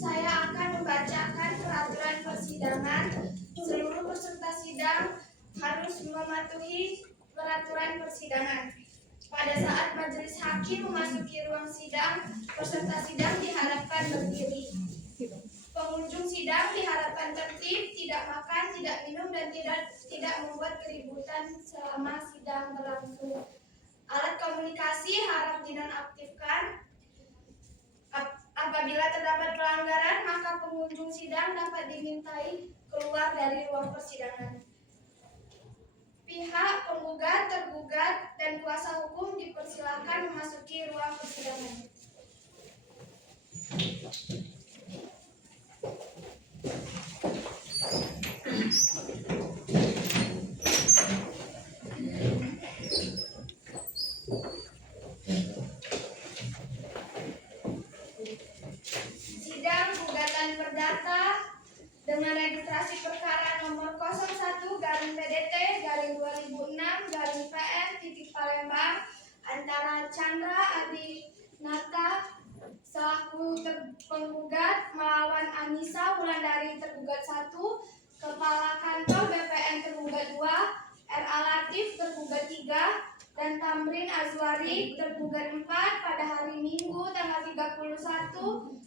Saya akan membacakan peraturan persidangan. Seluruh peserta sidang harus mematuhi peraturan persidangan. Pada saat majelis hakim memasuki ruang sidang, peserta sidang diharapkan berdiri. Pengunjung sidang diharapkan tertib, tidak makan, tidak minum, dan tidak membuat keributan selama sidang berlangsung. Alat komunikasi harap dinonaktifkan. Apabila terdapat pelanggaran, maka pengunjung sidang dapat dimintai keluar dari ruang persidangan. Pihak penggugat, tergugat, dan kuasa hukum dipersilakan memasuki ruang persidangan. Sidang gugatan perdata dengan registrasi perkara nomor 01-PDT-2006-PN antara Chandra Adinata selaku penggugat melawan Anissa Wulandari tergugat 1, Kepala Kantor BPN tergugat 2, R.A. Latif tergugat 3, dan Tamrin Azwari tergugat 4 pada hari Minggu tanggal 31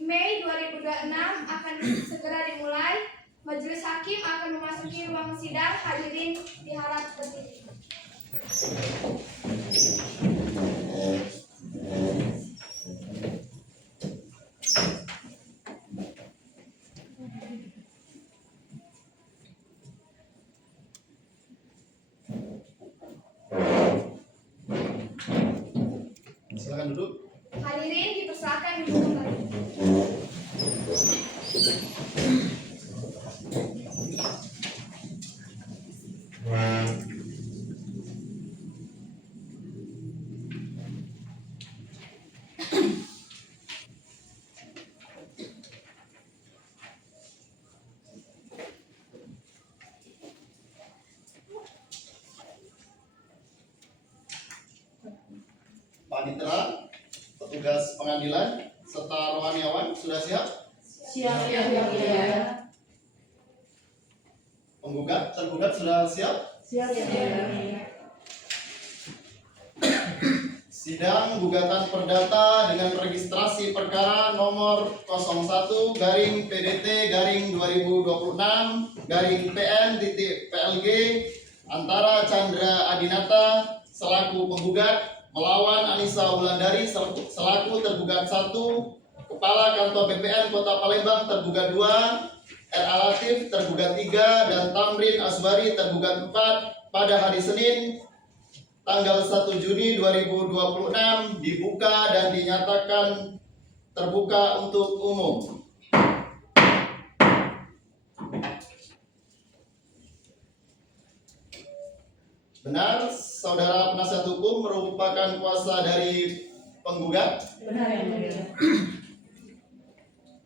Mei 2026 akan segera dimulai. Majelis hakim akan memasuki ruang sidang. Hadirin diharap berdiri. Silakan duduk. Hadirin dipersilakan duduk kembali. Pak Ditra, petugas pengadilan, serta rohaniawan sudah siap? Siap, ya. Penggugat, tergugat sudah siap? Siap, ya. Sidang gugatan perdata dengan registrasi perkara nomor 01-PDT-2026-PN.PLG antara Chandra Adinata selaku penggugat melawan Anissa Wulandari selaku tergugat 1, Kepala Kantor BPN Kota Palembang tergugat 2, R.A. Latif tergugat 3, dan Tamrin Azwari tergugat 4 pada hari Senin tanggal 1 Juni 2026 dibuka dan dinyatakan terbuka untuk umum. Benar, saudara penasihat hukum merupakan kuasa dari penggugat? Benar, ya, mulia.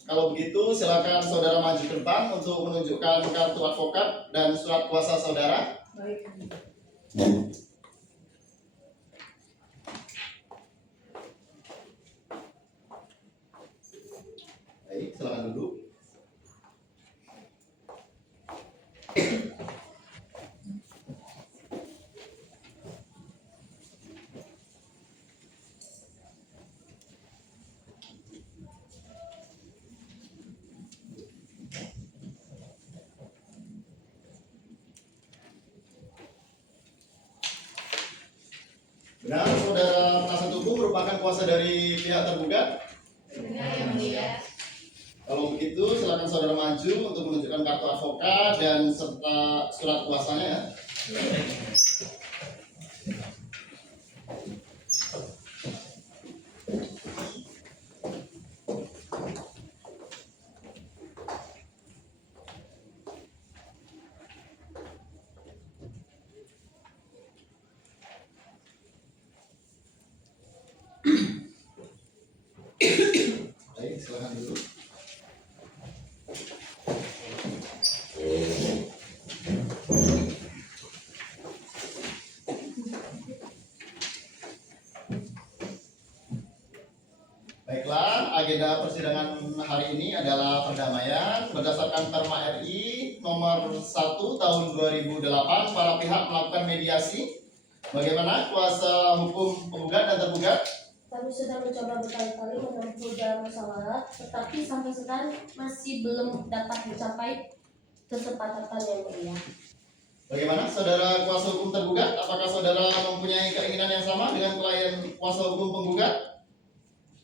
Kalau begitu, silakan saudara maju ke depan untuk menunjukkan kartu advokat dan surat kuasa saudara. Baik. Baik, silakan duduk. Benar, saudara penasihat hukum merupakan kuasa dari pihak tergugat? Benar, ya mulia. Kalau begitu, silakan saudara maju untuk menunjukkan kartu advokat dan serta surat kuasanya ya. Baik, silakan dulu. Baiklah, agenda persidangan hari ini adalah perdamaian berdasarkan Perma RI nomor 1 tahun 2008. Para pihak melakukan mediasi. Bagaimana kuasa hukum penggugat dan tergugat? Kami sudah mencoba berkali-kali menempuh dalam masalah, tetapi sampai sekarang masih belum dapat mencapai kesepakatan yang mulia. Bagaimana saudara kuasa hukum tergugat? Apakah saudara mempunyai keinginan yang sama dengan klien kuasa hukum penggugat?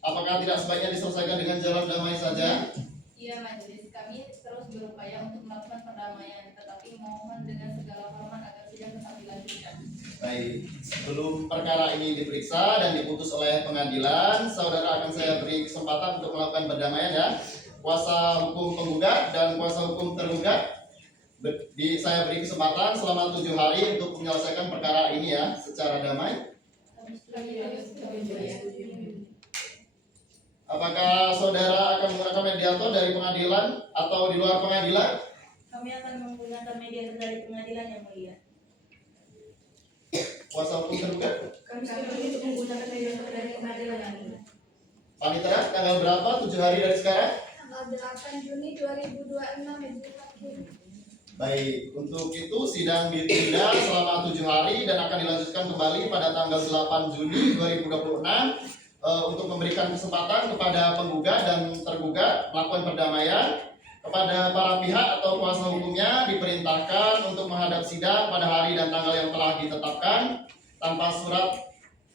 Apakah tidak sebaiknya diselesaikan dengan jalan damai saja? Iya majelis, kami terus berupaya untuk melakukan perdamaian, tetapi mohon dengan segala hormat agar sidang tetap dilanjutkan. Baik, sebelum perkara ini diperiksa dan diputus oleh pengadilan, saudara akan saya beri kesempatan untuk melakukan perdamaian ya. Kuasa hukum penggugat dan kuasa hukum tergugat, saya beri kesempatan selama 7 hari untuk menyelesaikan perkara ini ya secara damai. Apakah saudara akan menggunakan mediator dari pengadilan atau di luar pengadilan? Kami akan menggunakan mediator dari pengadilan yang mulia. Kuasa hukum tergugat? Kami setuju untuk menggunakan mediator dari pengadilan ini. Panitera, tanggal berapa? 7 hari dari sekarang? Tanggal 8 Juni 2026 Majelis Hakim. Baik, untuk itu sidang ditunda selama 7 hari dan akan dilanjutkan kembali pada tanggal 8 Juni 2026 untuk memberikan kesempatan kepada penggugat dan tergugat melakukan perdamaian. Kepada para pihak atau kuasa hukumnya diperintahkan untuk menghadap sidang pada hari dan tanggal yang telah ditetapkan tanpa surat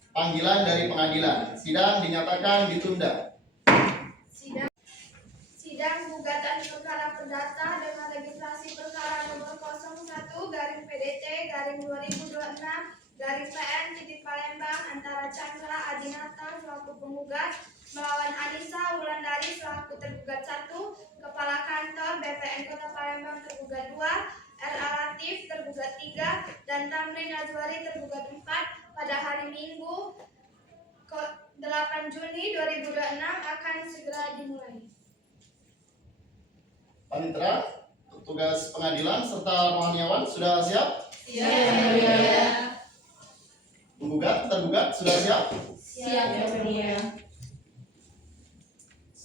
panggilan dari pengadilan. Sidang dinyatakan ditunda. Sidang gugatan perkara perdata dengan registrasi perkara nomor 01-PDT-2026-PN antara Chandra Adinata selaku penggugat melawan Anissa Wulandari selaku tergugat 1, Kepala Kantor BPN Kota Palembang tergugat 2, R.A. Latif tergugat 3, dan Tamrin Azwari tergugat 4 pada hari Minggu 8 Juni 2026 akan segera dimulai. Panitera, petugas pengadilan serta rohaniawan sudah siap? Siap. Penggugat, tergugat sudah siap? Siap yang mulia.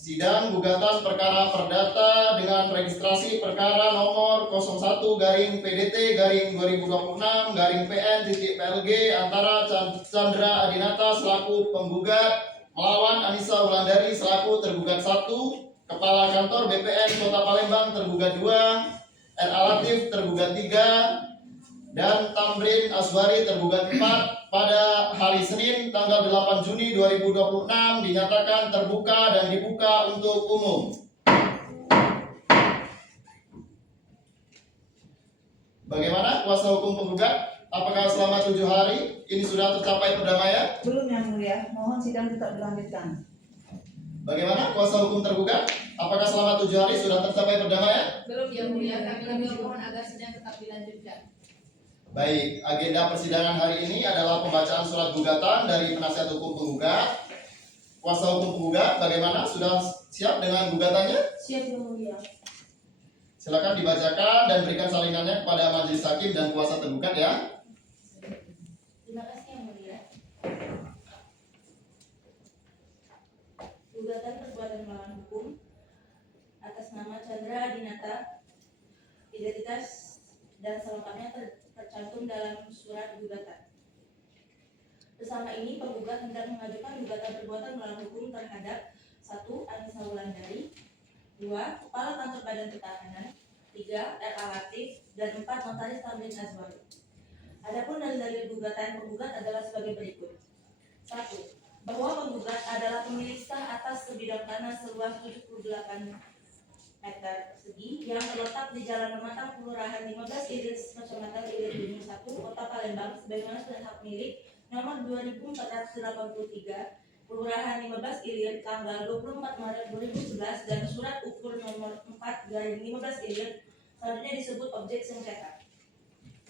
Sidang gugatan perkara perdata dengan registrasi perkara nomor 01-PDT-2026-PN-PLG antara Chandra Adinata selaku penggugat melawan Anissa Wulandari selaku tergugat 1, Kepala Kantor BPN Kota Palembang tergugat 2, R.A. Latif tergugat 3, dan Tamrin Azwari tergugat 4 pada hari Senin tanggal 8 Juni 2026 dinyatakan terbuka dan dibuka untuk umum. Bagaimana kuasa hukum penggugat? Apakah selama 7 hari ini sudah tercapai perdamaian? Belum yang mulia, mohon sidang tetap dilanjutkan. Bagaimana kuasa hukum tergugat? Apakah selama 7 hari sudah tercapai perdamaian? Belum yang mulia, kami mohon agar sidang tetap dilanjutkan. Baik, agenda persidangan hari ini adalah pembacaan surat gugatan dari penasihat hukum penggugat. Kuasa hukum penggugat, bagaimana? Sudah siap dengan gugatannya? Siap yang mulia. Silakan dibacakan dan berikan salinannya kepada majelis hakim dan kuasa tergugat ya. Terima kasih yang mulia. Gugatan perbuatan melawan hukum atas nama Chandra Adinata, identitas dan selengkapnya tercantum dalam surat gugatan. Bersama ini penggugat hendak mengajukan gugatan perbuatan melawan hukum terhadap 1. Anissa Wulandari, 2. Kepala Kantor Badan Pertahanan, 3. R.A. Latif, dan 4. Notaris Tamrin Azwari. Adapun dalil-dalil gugatan penggugat adalah sebagai berikut. 1. Bahwa penggugat adalah pemilik sah atas sebidang tanah seluas 78 meter persegi yang terletak di Jalan Pematang, Kelurahan 15 Ilir, Kecamatan Ilir Gunung 1, Kota Palembang, sebagaimana surat hak milik nomor 2483, Kelurahan 15 Ilir, tanggal 24 Maret 2011, dan surat ukur nomor 4/15 Ilir, selanjutnya disebut objek sengketa.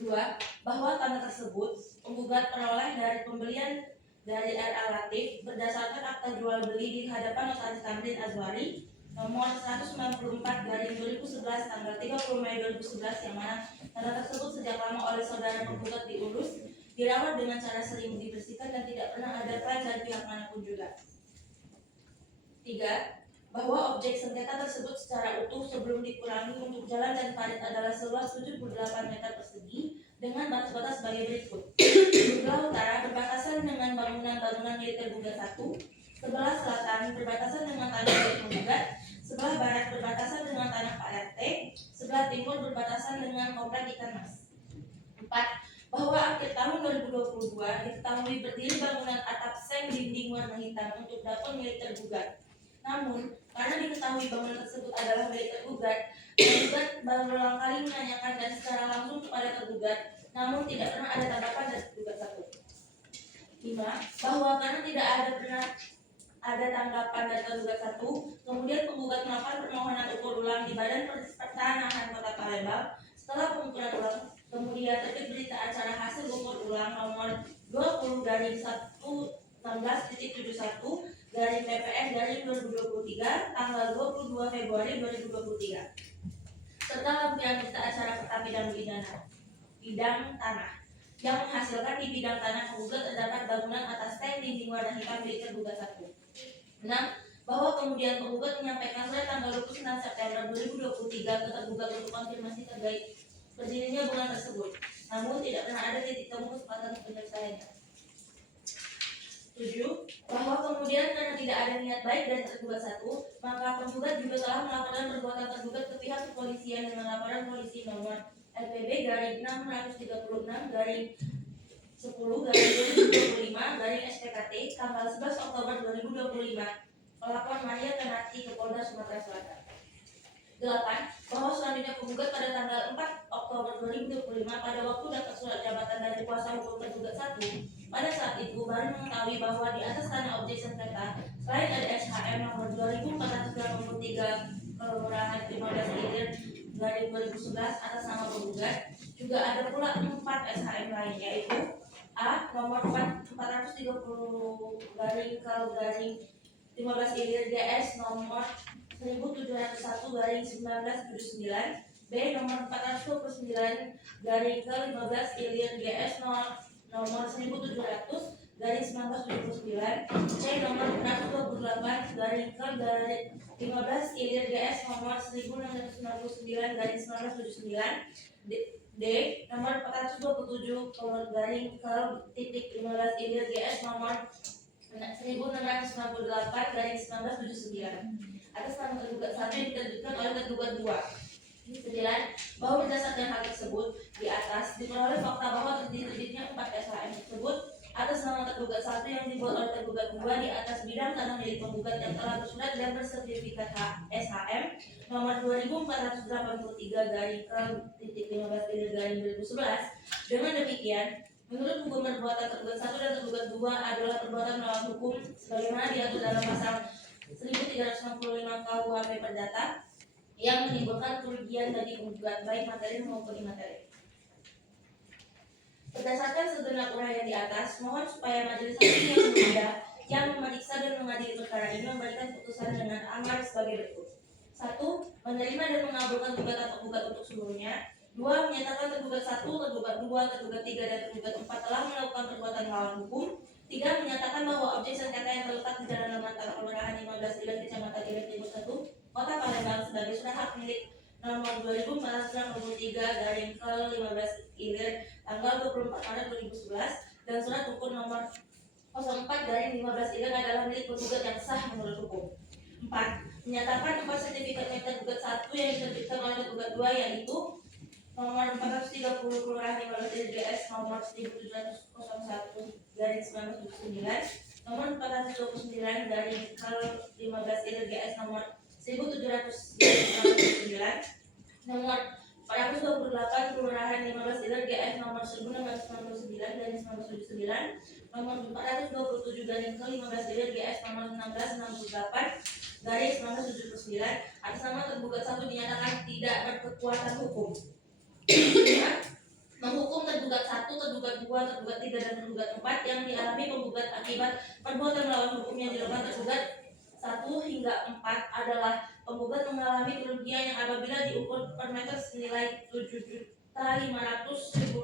2. Bahwa tanah tersebut penggugat peroleh dari pembelian dari R.A. Latif berdasarkan akta jual beli di hadapan Notaris Tamrin Azwari nomor 194/2011 tanggal 30 Mei 2011, yang mana tanah tersebut sejak lama oleh saudara penggugat diurus, dirawat dengan cara sering dibersihkan dan tidak pernah ada klaim dari pihak manapun juga. 3. bahwa objek sengketa tersebut secara utuh sebelum dikurangi untuk jalan dan parit adalah seluas 78 meter persegi dengan batas-batas sebagai berikut. Sebelah utara berbatasan dengan bangunan-bangunan milik tergugat 1, sebelah selatan berbatasan dengan tanah milik penggugat, sebelah barat berbatasan dengan tanah Pak RT, sebelah timur berbatasan dengan komplek ikan mas. 4. Bahwa akhir tahun 2022 diketahui berdiri bangunan atap seng dinding warna hitam untuk dapur milik tergugat. Namun, karena diketahui bangunan tersebut adalah milik tergugat berulang kali menanyakan dan secara langsung kepada tergugat, namun tidak pernah ada tanggapan dari tergugat 1. 5. Bahwa karena tidak pernah ada tanggapan dari tergugat 1, kemudian penggugat melakukan permohonan ukur ulang di Badan Pertanahan Kota Palembang. Setelah pengukuran ulang, kemudian terbit berita acara hasil ukur ulang nomor 20/1/16.71 dari PPN dari 2023 tanggal 22 Februari 2023 serta lampiran berita acara peta bidang tanah yang menghasilkan di bidang tanah penggugat terdapat bangunan atas tank dinding warna hitam milik tergugat 1. 6. Bahwa kemudian penggugat menyampaikan surat tanggal 29 September 2023 ke tergugat untuk konfirmasi terkait berdirinya bangunan tersebut, namun tidak pernah ada titik temu kesempatan penyelesaiannya. 7. Bahwa kemudian karena tidak ada niat baik dari tergugat 1, maka penggugat juga telah melaporkan perbuatan tergugat ke pihak kepolisian dengan laporan polisi nomor LPB garing 636 garing 10 garing 2025 garing SPKT tanggal 11 Oktober 2025 pelapor Maria Tenati ke Polda Sumatera Selatan. 8. Bahwa selanjutnya penggugat pada tanggal 4 Oktober 2025 pada waktu dapat surat jabatan dari kuasa hukum tergugat 1, pada saat itu baru mengetahui bahwa di atas tanah objek sengketa selain ada SHM nomor 2483 Kelurahan 15 Ilir garing 2011 atas nama penggugat, juga ada pula 4 SHM lain, yaitu A. Nomor 430 garing Kal garing 15 Ilir GS nomor 1701 garing 1979, B. Nomor 429 garing Kal 15 Ilir GS nomor 1700 garing 1979, C. Nomor 428 garing Kal garing 15 Ilir GS nomor 1699 garing 1979, D. Nomor 427 garing Kal titik 15 Ilir GS nomor 1698 garing 1979 atas nama tergugat 1 yang diterbitkan oleh tergugat 2. 9. Bahwa berdasarkan hal tersebut di atas diperoleh fakta bahwa terbitnya 4 SHM tersebut atas nama tergugat 1 yang dibuat oleh tergugat 2 di atas bidang tanah milik penggugat yang telah bersurat dan bersertifikat SHM nomor 2483 garing Kal titik 15 garing 2011. Dengan demikian, menurut hukum perbuatan tergugat 1 dan tergugat 2 adalah perbuatan melawan hukum sebagaimana diatur dalam pasal 1365 KUHP Perdata yang menimbulkan kerugian bagi penggugat baik materi maupun imateri. Berdasarkan segenap uraian di atas, mohon supaya majelis hakim yang mulia yang memeriksa dan mengadili perkara ini memberikan putusan dengan amar sebagai berikut. 1. Menerima dan mengabulkan gugatan penggugat untuk seluruhnya. 2. Menyatakan tergugat 1, tergugat 2, tergugat 3, dan tergugat 4 telah melakukan perbuatan melawan hukum. 3. Menyatakan bahwa objek sengketa yang terletak di Jalan Lemantara Kelurahan 15 Ilir Kecamatan Ilir Timur 1, Kota Palembang sebagai surat hak milik nomor 2463 garing Kal 15 Ilir tanggal 24 Maret 2011 dan surat ukur nomor 04 garing 15 Ilir adalah milik penggugat yang sah menurut hukum. 4. Menyatakan 4 sertifikat milik tergugat 1 yang diterbitkan oleh tergugat 2 yaitu nomor 430 Kelurahan 15 Ilir GS nomor 1701 garing 1979, nomor 429 dari Kal 15 Ilir GS nomor 1709, nomor 428 Kelurahan 15 Ilir GS nomor 1699 dari 1979, nomor 427 dari Kal 15 Ilir GS nomor 1668 dari 1979 atas nama tergugat 1 dinyatakan tidak berkekuatan hukum. Menghukum tergugat 1, tergugat 2, tergugat 3, dan tergugat 4 yang dialami penggugat akibat perbuatan melawan hukum yang dilakukan tergugat 1 hingga 4 adalah penggugat mengalami kerugian yang apabila diukur per meter senilai Rp7.500.000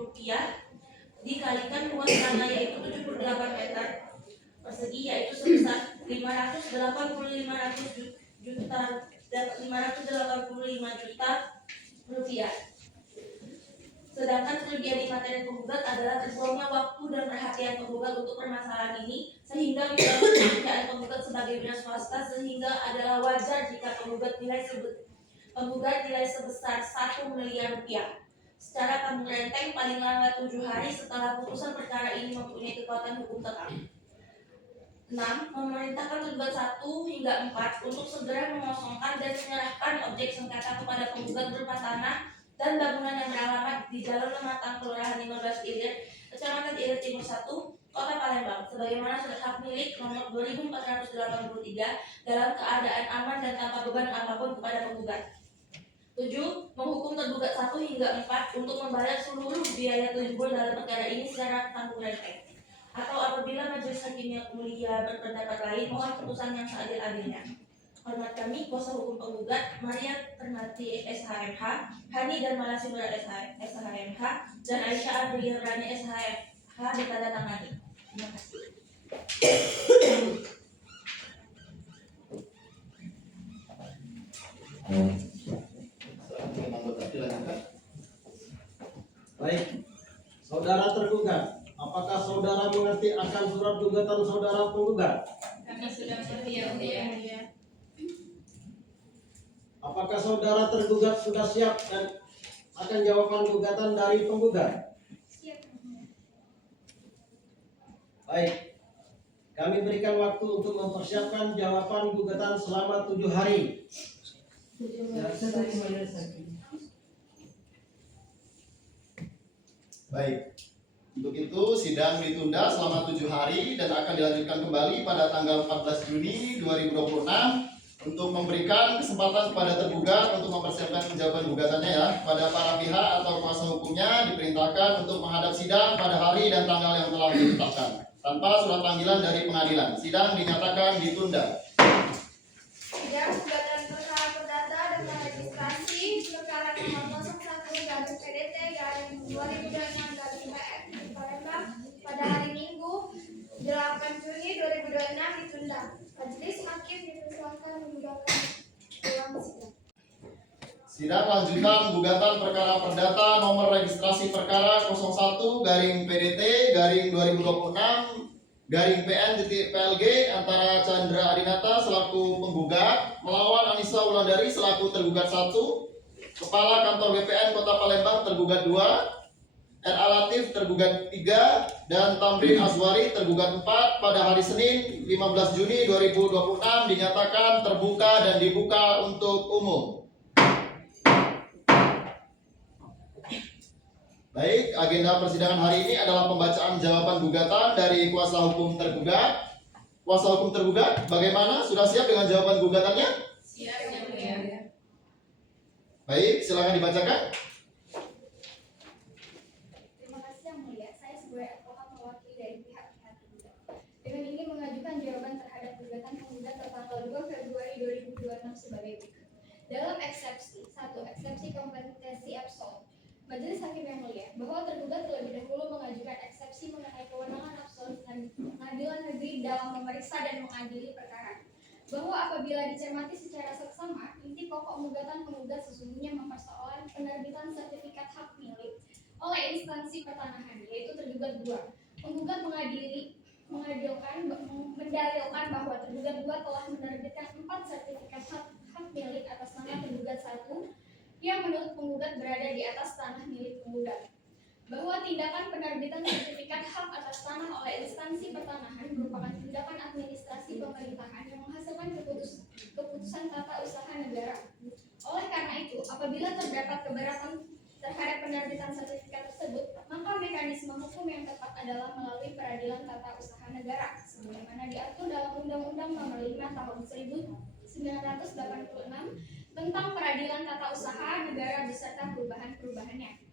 dikalikan luas tanah yaitu 78 meter persegi yaitu sebesar 585 ratus rupiah. Sedangkan kelebihan di materi penggugat adalah terbuangnya waktu dan perhatian penggugat untuk permasalahan ini sehingga mengganggu pekerjaan penggugat sebagai wira swasta, sehingga adalah wajar jika penggugat nilai sebesar 1 miliar rupiah. Secara tanggung renteng paling lambat 7 hari setelah putusan perkara ini mempunyai kekuatan hukum tetap. 6. Memerintahkan tergugat 1 hingga 4 untuk segera mengosongkan dan menyerahkan objek sengketa kepada penggugat berupa tanah dan bangunan yang beralamat di Jalan Lematang, Kelurahan 15 Ilir, Kecamatan Ilir Timur 1, Kota Palembang, sebagaimana surat hak milik nomor 2483 dalam keadaan aman dan tanpa beban apapun kepada penggugat. 7. Menghukum tergugat 1 hingga 4 untuk membayar seluruh biaya tujuan dalam perkara ini secara tanggung renteng. Atau apabila majelis hakim yang mulia berpendapat lain, mohon putusan yang seadil-adilnya. Hormat kami, kuasa hukum penggugat Maria Ternati SHMH, Hani dan Malasibra SHMH, dan Aisyah Adria Rani SHMH ditandatangani. Terima kasih. Baik, saudara tergugat, apakah saudara mengerti akan surat gugatan saudara penggugat? Kami sudah mengerti yang mulia. Apakah saudara tergugat sudah siap dan akan jawaban gugatan dari penggugat? Siap. Baik, kami berikan waktu untuk mempersiapkan jawaban gugatan selama 7 hari. Baik, untuk itu sidang ditunda selama 7 hari dan akan dilanjutkan kembali pada tanggal 14 Juni 2026 untuk memberikan kesempatan kepada tergugat untuk mempersiapkan jawaban gugatannya ya. Pada para pihak atau kuasa hukumnya diperintahkan untuk menghadap sidang pada hari dan tanggal yang telah ditetapkan tanpa surat panggilan dari pengadilan. Sidang dinyatakan ditunda. Sidang gugatan perkara perdata dan registrasi perkara nomor 01 PDT garing 2026 PN Palembang pada hari Minggu 8 Juni 2026 ditunda. Majelis hakim dipersilakan menggugatan ulang sidang. Sidang lanjutan gugatan perkara perdata nomor registrasi perkara 01 PDT 2026 PN.PLG antara Chandra Adinata selaku penggugat melawan Anissa Wulandari selaku tergugat 1, Kepala Kantor BPN Kota Palembang tergugat 2, R.A. Latif tergugat 3, dan Tamrin Azwari tergugat 4 pada hari Senin 15 Juni 2026 dinyatakan terbuka dan dibuka untuk umum. Baik, agenda persidangan hari ini adalah pembacaan jawaban gugatan dari kuasa hukum tergugat. Kuasa hukum tergugat, bagaimana? Sudah siap dengan jawaban gugatannya? Siap yang mulia. Baik, silakan dibacakan. Terima kasih yang mulia. Saya sebagai advokat mewakili dari pihak-pihak tergugat. Dengan ini mengajukan jawaban terhadap gugatan penggugat tertanggal 2 Februari 2026 sebagai berikut. Dalam eksepsi 1, eksepsi kompetensi absolut. Majelis Hakim yang mulia, bahwa tergugat terlebih dahulu mengajukan eksepsi mengenai kewenangan absolut pengadilan negeri dalam memeriksa dan mengadili perkara. Bahwa apabila dicermati secara seksama, inti pokok gugatan penggugat sesungguhnya mempersoalkan penerbitan sertifikat hak milik oleh instansi pertanahan, yaitu tergugat 2. Penggugat mendalilkan bahwa tergugat 2 telah menerbitkan 4 sertifikat hak milik atas nama tergugat 1 yang menurut penggugat berada di atas tanah milik penggugat. Bahwa tindakan penerbitan sertifikat hak atas tanah oleh instansi pertanahan merupakan tindakan administrasi pemerintahan yang menghasilkan keputusan tata usaha negara. Oleh karena itu, apabila terdapat keberatan terhadap penerbitan sertifikat tersebut, maka mekanisme hukum yang tepat adalah melalui peradilan tata usaha negara, sebagaimana diatur dalam Undang-Undang Nomor 5 Tahun 1986 tentang peradilan tata usaha negara beserta perubahan-perubahannya.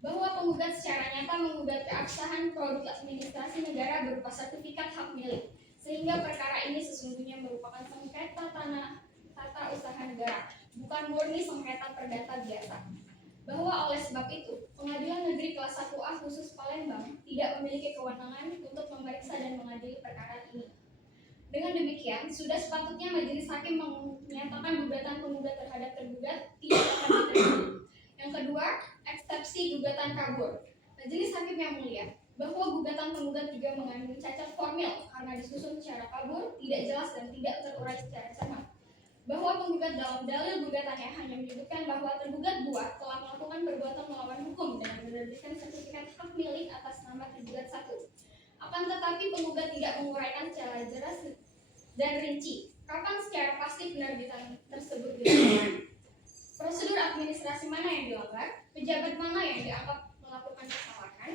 Bahwa penggugat secara nyata menggugat keabsahan produk administrasi negara berupa sertifikat hak milik, sehingga perkara ini sesungguhnya merupakan sengketa tata usaha negara, bukan murni sengketa perdata biasa. Bahwa oleh sebab itu, Pengadilan Negeri Kelas 1A khusus Palembang tidak memiliki kewenangan untuk memeriksa dan mengadili perkara ini. Dengan demikian, sudah sepatutnya majelis hakim menyatakan gugatan penggugat terhadap tergugat tidak dapat diterima. Yang kedua, eksepsi gugatan kabur. Majelis hakim yang mulia, bahwa gugatan penggugat juga mengandung cacat formil karena disusun secara kabur, tidak jelas dan tidak terurai secara cermat. Bahwa penggugat dalam dalil gugatannya hanya menyebutkan bahwa tergugat 2 telah melakukan perbuatan melawan hukum dengan menerbitkan sertifikat hak milik atas nama tergugat 1. Akan tetapi penggugat tidak menguraikan secara jelas dan rinci kapan secara pasti penerbitan tersebut dilakukan, prosedur administrasi mana yang dilanggar, pejabat mana yang dianggap melakukan kesalahan,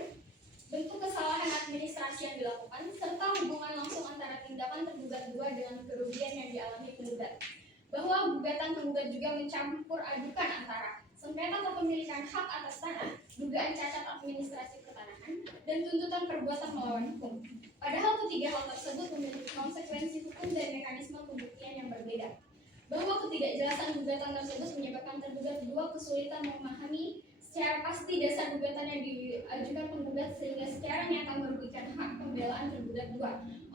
bentuk kesalahan administrasi yang dilakukan, serta hubungan langsung antara tindakan tergugat 2 dengan kerugian yang dialami penggugat. Bahwa gugatan penggugat juga mencampur adukan antara sengketa kepemilikan hak atas tanah, dugaan cacat administrasi pertanahan, dan tuntutan perbuatan melawan hukum. Padahal ketiga hal tersebut memiliki konsekuensi hukum dan mekanisme pembuktian yang berbeda. Bahwa ketidakjelasan gugatan tersebut menyebabkan tergugat 2 kesulitan memahami secara pasti dasar gugatan yang diajukan penggugat sehingga secara nyata merugikan hak pembelaan tergugat 2.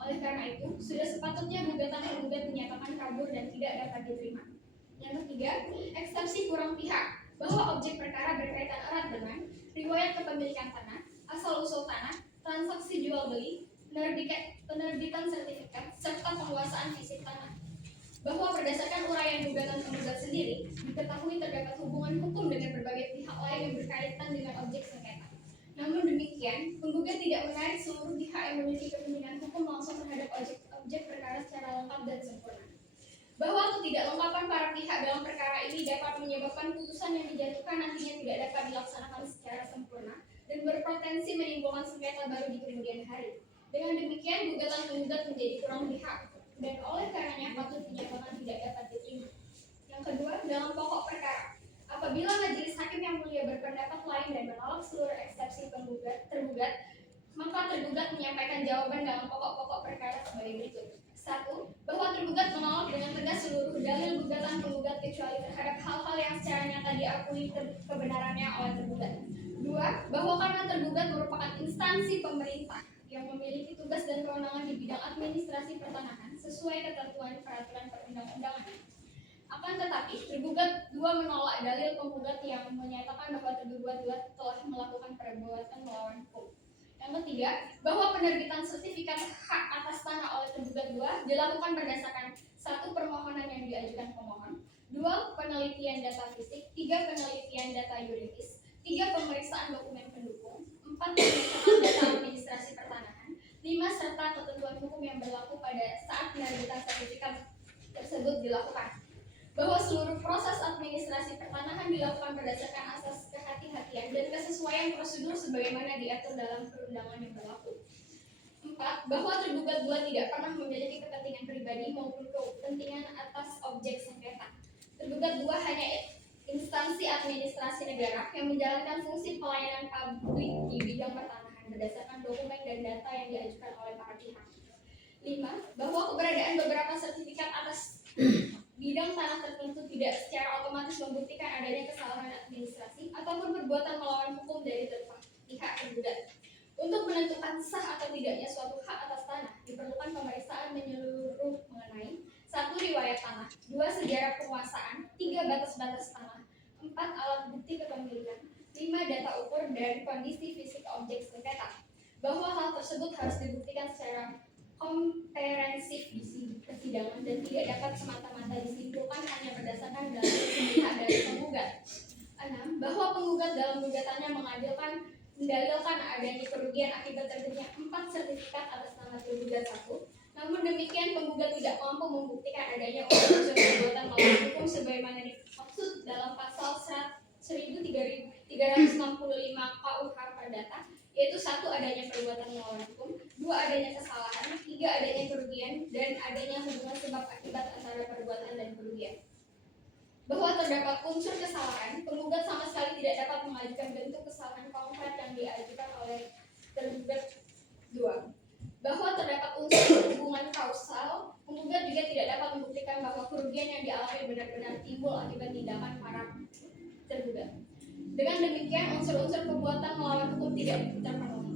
Oleh karena itu, sudah sepatutnya gugatan penggugat dinyatakan kabur dan tidak dapat diterima. Yang ketiga, eksepsi kurang pihak, bahwa objek perkara berkaitan erat dengan riwayat kepemilikan tanah, asal-usul tanah, transaksi jual beli, penerbitan sertifikat, serta penguasaan fisik tanah. Bahwa berdasarkan uraian gugatan penggugat sendiri, diketahui terdapat hubungan hukum dengan berbagai pihak lain yang berkaitan dengan objek sengketa. Namun demikian, penggugat tidak menarik seluruh pihak yang memiliki kepentingan hukum langsung terhadap objek perkara secara lengkap dan sempurna. Bahwa ketidaklengkapan para pihak dalam perkara ini dapat menyebabkan putusan yang dijatuhkan nantinya tidak dapat dilaksanakan secara sempurna dan berpotensi menimbulkan sengketa baru di kemudian hari. Dengan demikian, gugatan penggugat menjadi kurang pihak dan oleh karenanya patut dinyatakan tidak dapat diterima. Yang kedua, dalam pokok perkara, apabila majelis hakim yang mulia berpendapat lain dan menolak seluruh eksepsi tergugat, maka tergugat menyampaikan jawaban dalam pokok-pokok perkara sebagai berikut. 1. Bahwa tergugat menolak dengan tegas seluruh dalil gugatan penggugat kecuali terhadap hal-hal yang secara nyata diakui kebenarannya oleh tergugat. 2. Bahwa karena tergugat merupakan instansi pemerintah yang memiliki tugas dan kewenangan di bidang administrasi pertanahan sesuai ketentuan peraturan perundang-undangan. Akan tetapi, tergugat 2 menolak dalil penggugat yang menyatakan bahwa tergugat 2 telah melakukan perbuatan melawan hukum. Yang ketiga, bahwa penerbitan sertifikat hak atas tanah oleh tergugat 2 dilakukan berdasarkan 1. Permohonan yang diajukan pemohon, 2. Penelitian data fisik, 3. Penelitian data yuridis, 3. Pemeriksaan dokumen pendukung, 4. Pemeriksaan data administrasi pertanahan, 5. Serta ketentuan hukum yang berlaku pada saat penerbitan sertifikat tersebut dilakukan. Bahwa seluruh proses administrasi pertanahan dilakukan berdasarkan asas kehati-hatian dan kesesuaian prosedur sebagaimana diatur dalam perundangan yang berlaku. 4. Bahwa tergugat 2 tidak pernah memiliki kepentingan pribadi maupun kepentingan atas objek sengketa. Tergugat 2 hanya instansi administrasi negara yang menjalankan fungsi pelayanan publik di bidang pertanahan berdasarkan dokumen dan data yang diajukan oleh para pihak. 5. Bahwa keberadaan beberapa sertifikat atas bidang tanah tertentu tidak secara otomatis membuktikan adanya kesalahan administrasi ataupun perbuatan melawan hukum dari pihak tergugat. Untuk menentukan sah atau tidaknya suatu hak atas tanah, diperlukan pemeriksaan menyeluruh mengenai 1. Riwayat tanah, 2. Sejarah penguasaan, 3. Batas-batas tanah, 4. Alat bukti kepemilikan, 5. Data ukur dan kondisi fisik objek sengketa. Bahwa hal tersebut harus dibuktikan secara komprehensif di persidangan dan tidak dapat semata-mata disimpulkan hanya berdasarkan dalil pihak dari penggugat. 6. Bahwa penggugat dalam gugatannya mendalilkan adanya kerugian akibat terbitnya 4 sertifikat atas nama tergugat 1. Namun demikian, penggugat tidak mampu membuktikan adanya unsur perbuatan melawan hukum sebagaimana dimaksud dalam pasal 1365 KUH Perdata, yaitu 1. Adanya perbuatan melawan hukum, 2. Adanya kesalahan, 3. Adanya kerugian, dan adanya hubungan sebab akibat antara perbuatan dan kerugian. Bahwa terdapat unsur kesalahan, penggugat sama sekali tidak dapat mengajukan bentuk kesalahan konkret yang diajukan oleh tergugat 2. Bahwa terdapat unsur hubungan kausal, penggugat juga tidak dapat membuktikan bahwa kerugian yang dialami benar-benar timbul akibat tindakan para tergugat. Dengan demikian, unsur-unsur perbuatan melawan hukum tidak terpenuhi.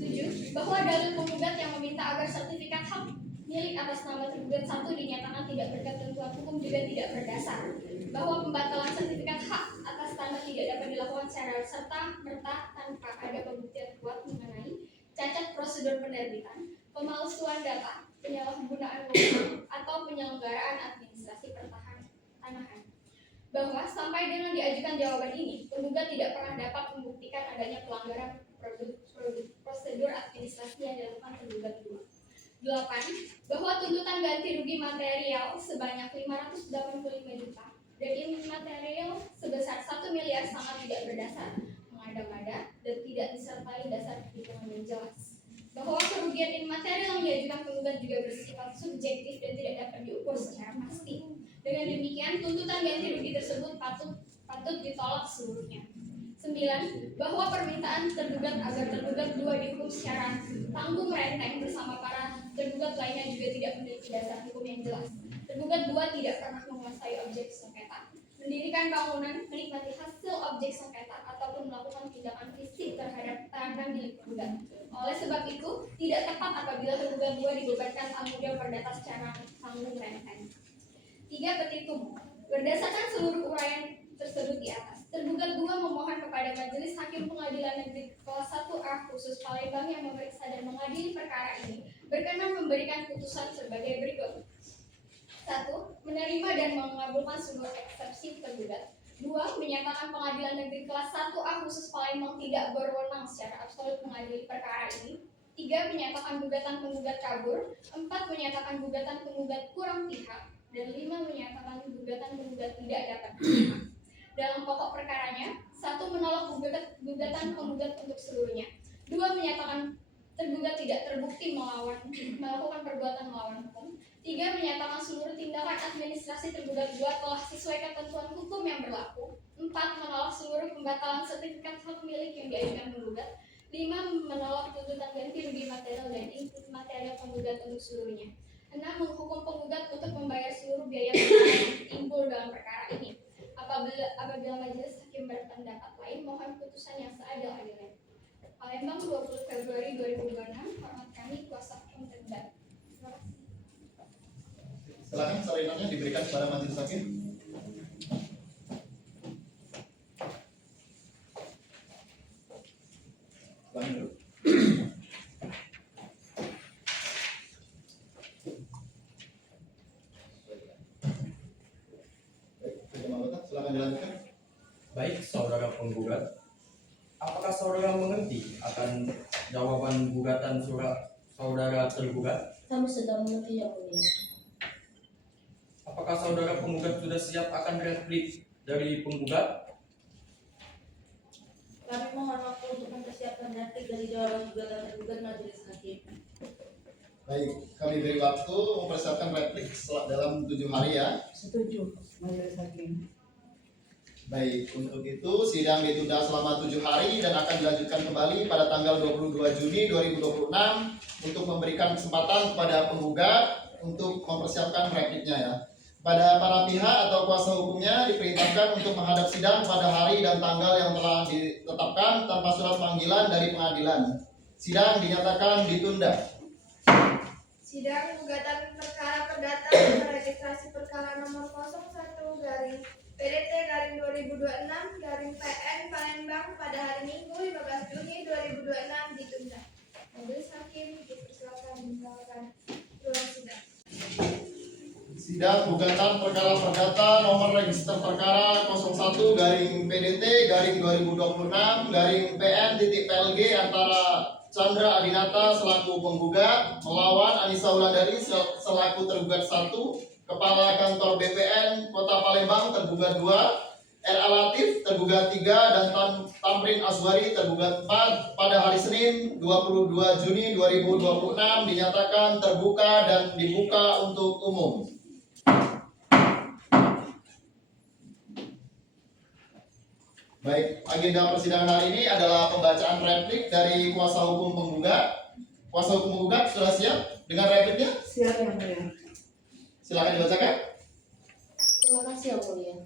7. Bahwa dalil penggugat yang meminta agar sertifikat hak milik atas nama tergugat 1 dinyatakan tidak berketentuan hukum juga tidak berdasar, bahwa pembatalan sertifikat hak atas tanah tidak dapat dilakukan secara serta-merta tanpa ada pembuktian kuat mengenai cacat prosedur penerbitan, pemalsuan data, penyalahgunaan wewenang, atau penyelenggaraan administrasi pertanahan. Bahwa sampai dengan diajukan jawaban ini, penggugat tidak pernah dapat membuktikan adanya pelanggaran prosedur administrasi yang dilakukan tergugat 2. 8. Bahwa tuntutan ganti rugi material sebanyak 585 juta dan imaterial sebesar 1 miliar sangat tidak berdasar, mengada-ngada, dan tidak disertai dasar perhitungan yang jelas. Bahwa kerugian imaterial yang diajukan penggugat juga bersifat subjektif dan tidak dapat diukur secara pasti. Dengan demikian, tuntutan ganti rugi tersebut patut ditolak seluruhnya. 9. Bahwa permintaan tergugat agar tergugat 2 dihukum secara tanggung renteng bersama para tergugat lainnya juga tidak memiliki dasar hukum yang jelas. Tergugat 2 tidak pernah menguasai objek sengketa, mendirikan bangunan, menikmati hasil objek sengketa, ataupun melakukan tindakan fisik terhadap tanah milik tergugat. Oleh sebab itu, tidak tepat apabila tergugat 2 dibebankan tanggung jawab perdata secara tanggung renteng. 3. Petitum. Berdasarkan seluruh uraian tersebut di atas, tergugat 2 memohon kepada Majelis Hakim Pengadilan Negeri Kelas 1A khusus Palembang yang memeriksa dan mengadili perkara ini berkenan memberikan putusan sebagai berikut. 1. Menerima dan mengabulkan seluruh eksepsi tergugat. 2. Menyatakan Pengadilan Negeri Kelas 1A khusus Palembang tidak berwenang secara absolut mengadili perkara ini. 3. Menyatakan gugatan penggugat kabur. 4. Menyatakan gugatan penggugat kurang pihak. Dan 5. Menyatakan gugatan penggugat tidak dapat diterima. Dalam pokok perkaranya, 1. Menolak gugatan penggugat untuk seluruhnya. 2. Menyatakan tergugat tidak terbukti melakukan perbuatan melawan hukum. 3. Menyatakan seluruh tindakan administrasi tergugat 2 telah sesuai ketentuan hukum yang berlaku. 4. Menolak seluruh pembatalan sertifikat hak milik yang diajukan penggugat. 5. Menolak tuntutan ganti rugi material dan input material penggugat untuk seluruhnya. 6. Menghukum penggugat untuk membayar seluruh biaya yang timbul dalam perkara ini. Apabila majelis hakim berpendapat lain, mohon putusan yang seadil-adilnya. Palembang 20 Februari 2026. Hormat kami, kuasa hukum tergugat. Terima kasih. Silakan salinannya diberikan kepada majelis hakim. Silakan dulu. Silakan dilanjutkan. Baik, saudara penggugat, apakah saudara mengerti akan jawaban gugatan surat saudara tergugat? Kami sedang mengerti yang mulia. Apakah saudara penggugat sudah siap akan replik dari penggugat? Kami mohon waktu untuk mempersiapkan replik dari jawaban gugatan tergugat majelis hakim. Baik, kami beri waktu mempersiapkan replik dalam 7 hari ya. Setuju, majelis hakim. Baik, untuk itu sidang ditunda selama 7 hari dan akan dilanjutkan kembali pada tanggal 22 Juni 2026 untuk memberikan kesempatan kepada penggugat untuk mempersiapkan repliknya ya. Pada para pihak atau kuasa hukumnya diperintahkan untuk menghadap sidang pada hari dan tanggal yang telah ditetapkan tanpa surat panggilan dari pengadilan. Sidang dinyatakan ditunda. Sidang gugatan perkara perdata registrasi perkara nomor 01-PDT-2026-PN Palembang pada hari Minggu 15 Juni 2026 ditunda. Majelis hakim dipersilakan menjalankan ruang sidang. Sidang gugatan perkara perdata nomor register perkara 01-2026-PN-PLG antara Chandra Adinata selaku penggugat melawan Anissa Wulandari selaku tergugat 1, Kepala Kantor BPN Kota Palembang tergugat 2, R.A. Latif tergugat 3, dan Tamrin Azwari tergugat 4 pada hari Senin 22 Juni 2026 dinyatakan terbuka dan dibuka untuk umum. Baik, agenda persidangan hari ini adalah pembacaan replik dari kuasa hukum penggugat. Kuasa hukum penggugat sudah siap dengan repliknya? Siap yang mulia. Silakan dibacakan. Terima kasih yang mulia.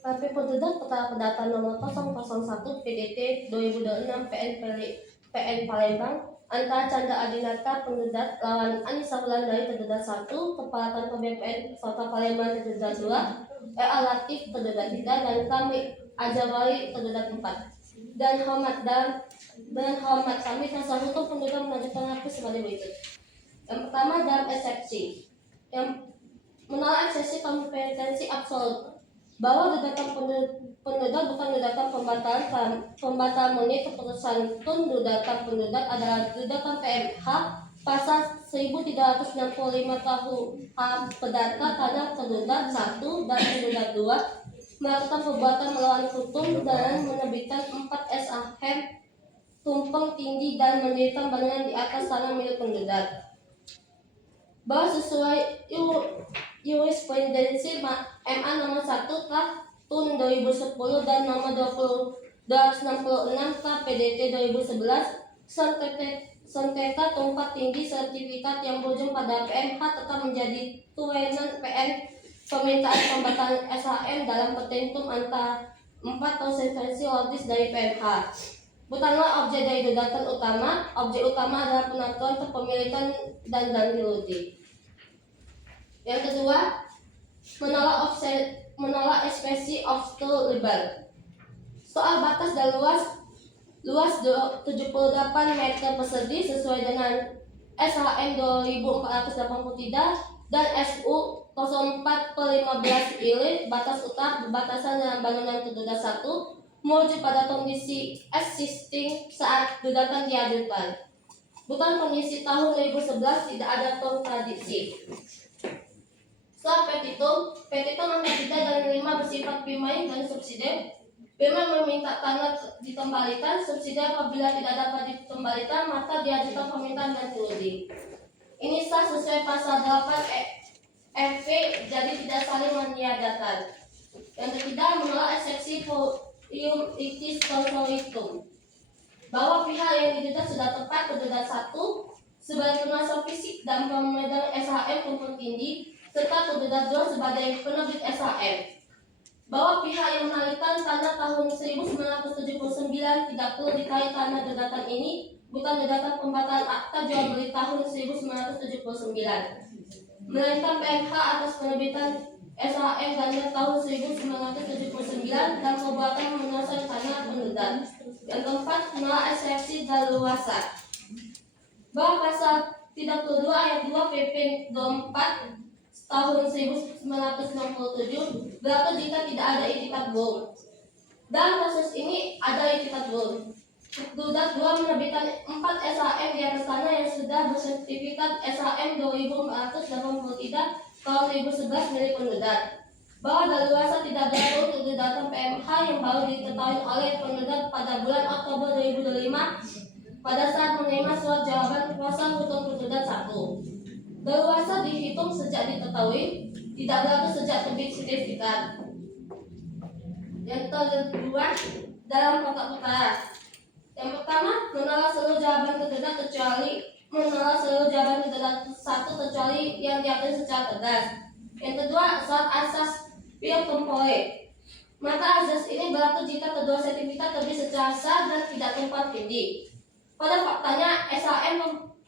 Replik penggugat perkara perdata nomor 001 PDT 2026 PN Palembang antara Chandra Adinata penggugat lawan Anissa Wulandari tergugat 1, Kepala Kantor BPN Kota Palembang tergugat 2, E.A. Latif tergugat 3, dan kami Ajawali tergugat 4. Dan hormat kami kuasa hukum penggugat mengajukan aku sebagai berikut. Yang pertama, dalam eksepsi yang menolak eksepsi kompetensi absolut bahwa gugatan penggugat bukan gugatan pembatalan murni keputusan tun. Gugatan penggugat adalah gugatan PMH pasal 1365 KUH Perdata karena tergugat 1 dan tergugat 2 melakukan perbuatan melawan hukum dengan menerbitkan 4 SHM tumpang tindih dan mendirikan bangunan di atas tanah milik penggugat. Bahwa sesuai jurisprudensi MA nomor 1 Tun 2010 dan nomor 266 KPDT 2011, sengketa tumpang tindih sertifikat yang berujung pada PMH tetap menjadi kewenangan PN. Permintaan pembatalan SHM dalam petentum antara 4 konsekuensi logis dari PMH. Bukanlah objek dari gugatan utama. Objek utama adalah penentuan kepemilikan dan ganti rugi. Yang kedua, menolak ekspresi obstacle legal. Soal batas dan luas 78 meter persegi sesuai dengan SHM 2483 dan SU 04/15 ILIT batas utara berbatasan dengan bangunan tergugat 1 merujuk pada kondisi existing saat gugatan diajukan. Bukan kondisi tahun 2011, tidak ada kontradiksi. Soal petitum angka 3 dan 5 bersifat primer dan subsidiar. Primer meminta tanah dikembalikan, subsidiar apabila tidak dapat dikembalikan maka diajukan permintaan ganti rugi. Ini sah sesuai pasal 8 FV, jadi tidak saling meniadakan. Yang ketiga, menolak eksepsi ium itis consolitum bahwa pihak yang digugat sudah tepat tergugat 1 sebagai penguasa fisik dan pemegang SHM tumpang tindih serta tergugat 2 sebagai penerbit SHM. Bahwa pihak yang menalihkan tanah tahun 1979 tidak perlu dikait tanah gugatan ini bukan gugatan pembatalan akta jual beli tahun 1979, melainkan PMH atas penerbitan SHM Ganda tahun 1979 dan perbuatan menguasai tanah penggugat. Yang keempat, menolak eksepsi daluarsa. Bahwa pasal 32 ayat 2 PP 24 tahun 1997 berlaku jika tidak ada itikat bohong. Dalam kasus ini ada itikat bohong. Guggat 2 menerbitkan 4 SHM di atas tanah yang sudah bersertifikat SHM 2483 tahun 2011 milik penggugat. Bahwa daluarsa tidak berlaku untuk gugatan PMH yang baru diketahui oleh penggugat pada bulan Oktober 2005 pada saat menerima surat jawaban kuasa hukum penggugat 1. Daluarsa dihitung sejak diketahui, tidak berlaku sejak terbit sertifikat. Yang kedua, dalam kotak perkara. Yang pertama, menolak seluruh jawaban tergugat kecuali kecuali yang diakui secara tegas. Yang kedua, soal asas pil tempore. Maka asas ini berlaku jika kedua sertifikat terbit secara sah dan tidak tumpang tindih. Pada faktanya, SHM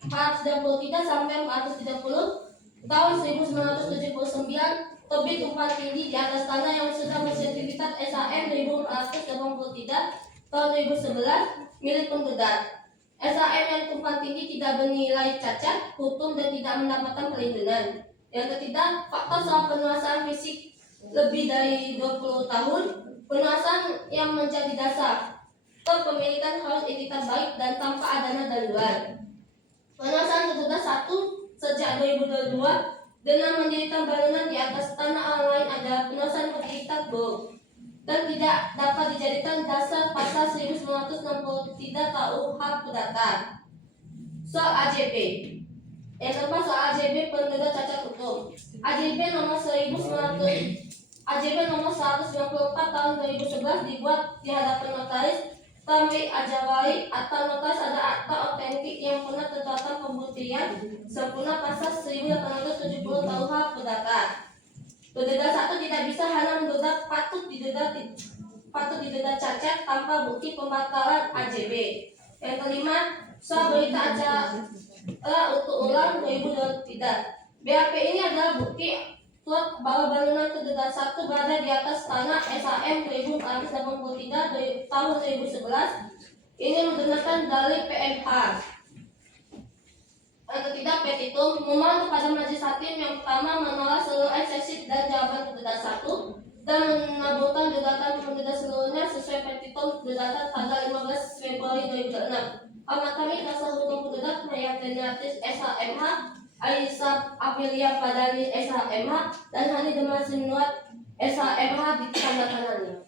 433 sampai 430 tahun 1979 terbit tumpang tindih di atas tanah yang sudah bersertifikat SHM 1483 tahun 2011 milik penggugat. SHM yang tumpang tindih tidak bernilai cacat hukum dan tidak mendapatkan perlindungan. Yang ketiga, faktor soal penuasan fisik lebih dari 20 tahun, penuasan yang menjadi dasar kepemilikan harus etikat baik dan tanpa adanya darurat. Penuasan tergugat 1 sejak 2022 dengan mendirikan bangunan di atas tanah orang lain adalah penuasan etikat bohong dan tidak dapat dijadikan dasar pasal 1963 KUH Perdata. Soal AJB. Yang keempat, soal AJB penggugat cacat hukum. AJB nomor 194 tahun 2011 dibuat di hadapan notaris kami Ajawali atau notaris ada akta otentik yang pernah terdapat pembuktian sempurna pasal 1870 KUH Perdata. Penggugat 1 tidak bisa hanya menggugat patut diduga cacat tanpa bukti pembatalan AJB. Yang kelima, berita acara untuk ulang 2023. BAP ini adalah bukti surat bahwa bangunan Kedua 1 berada di atas tanah SHM 1483 dari tahun 2011. Ini menggunakan dalil PMH. Yang ketiga, petitum memohon kepada majelis hakim yang pertama menolak seluruh eksepsi dan jawaban Kedua 1 dan mengabulkan gugatan pemerintah seluruhnya sesuai petitum gugatan tanggal 15 Februari 2006. Amat kami kuasa hukum penggugat Mayateniatis SHMH, Aisyah Aprilia Padani SHMH, dan Hani Demas Sinuat SHMH ditandatangani.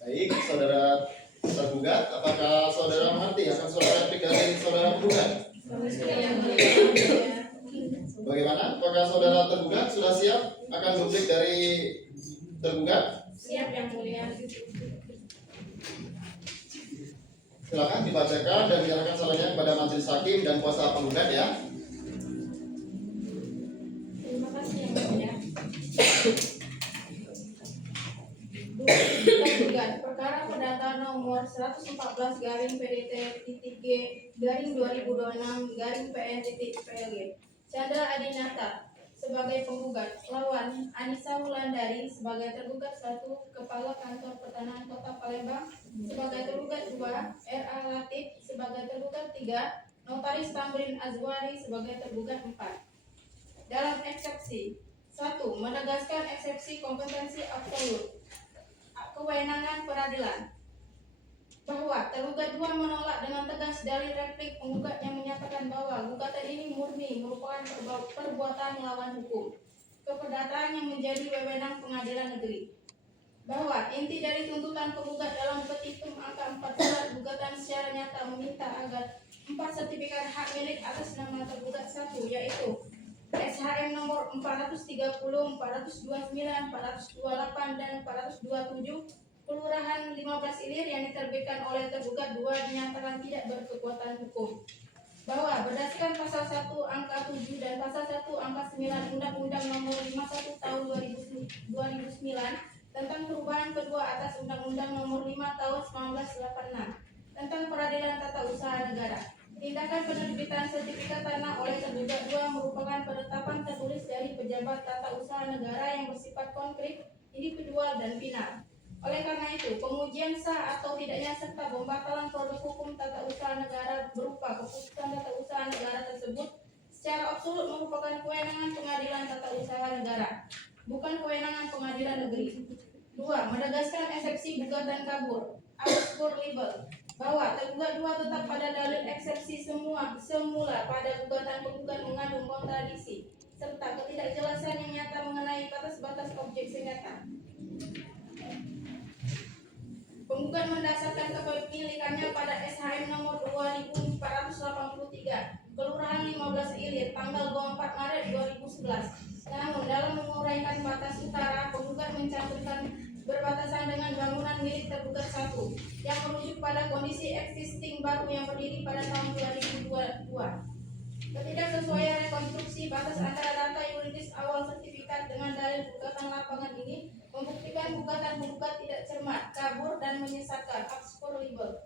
Baik, saudara tergugat, apakah saudara mengerti akan surat replik dari saudara penggugat? Bagaimana? Apakah saudara tergugat sudah siap akan duplik dari tergugat? Siap yang mulia. Silakan dibacakan dan dinyatakan salahnya kepada majelis hakim dan kuasa penggugat ya. Terima kasih yang mulia. Gugat perkara perdata nomor 114 garing PDT-G/2026 garing PN.PLG. Chandra Adinata sebagai penggugat, lawan Anissa Wulandari sebagai tergugat 1, Kepala Kantor Pertanahan Kota Palembang sebagai tergugat 2, R.A. Latif sebagai tergugat 3, Notaris Tamrin Azwari sebagai tergugat 4. Dalam eksepsi 1. Menegaskan eksepsi kompetensi absolut kewenangan peradilan bahwa tergugat 2 menolak dengan tegas dalil replik penggugat yang menyatakan bahwa gugatan ini murni merupakan perbuatan melawan hukum, keperdataan yang menjadi wewenang pengadilan negeri, bahwa inti dari tuntutan penggugat dalam petitum angka 4 surat gugatan secara nyata meminta agar 4 sertifikat hak milik atas nama tergugat 1, yaitu SHM nomor 430, 429, 428, dan 427 Kelurahan 15 Ilir yang diterbitkan oleh tergugat 2 dinyatakan tidak berkekuatan hukum. Bahwa berdasarkan pasal 1 angka 7 dan pasal 1 angka 9 Undang-Undang nomor 51 tahun 2009 tentang perubahan kedua atas Undang-Undang nomor 5 tahun 1986 tentang peradilan tata usaha negara. Tindakan penerbitan sertifikat tanah oleh tergugat 2 merupakan penetapan tertulis dari pejabat tata usaha negara yang bersifat konkret, individual, dan final. Oleh karena itu, pengujian sah atau tidaknya serta pembatalan produk hukum tata usaha negara berupa keputusan tata usaha negara tersebut secara absolut merupakan kewenangan pengadilan tata usaha negara, bukan kewenangan pengadilan negeri. 2. Menegaskan eksepsi gugatan kabur, absur libel, bahwa tergugat 2 tetap pada dalil eksepsi semula pada gugatan penggugat mengandung kontradiksi serta ketidakjelasan yang nyata mengenai batas-batas objek sengketa. Penggugat mendasarkan kepemilikannya pada SHM nomor 2483 Kelurahan 15 Ilir tanggal 24 Maret 2011. Namun dalam menguraikan batas utara, penggugat mencantumkan berbatasan dengan bangunan milik tergugat 1 yang merujuk pada kondisi existing baru yang berdiri pada tahun 2022. Ketidaksesuaian rekonstruksi batas antara data yuridis awal sertifikat dengan dalil gugatan lapangan ini membuktikan gugatan penggugat tidak cermat, kabur, dan menyesatkan, absur libel.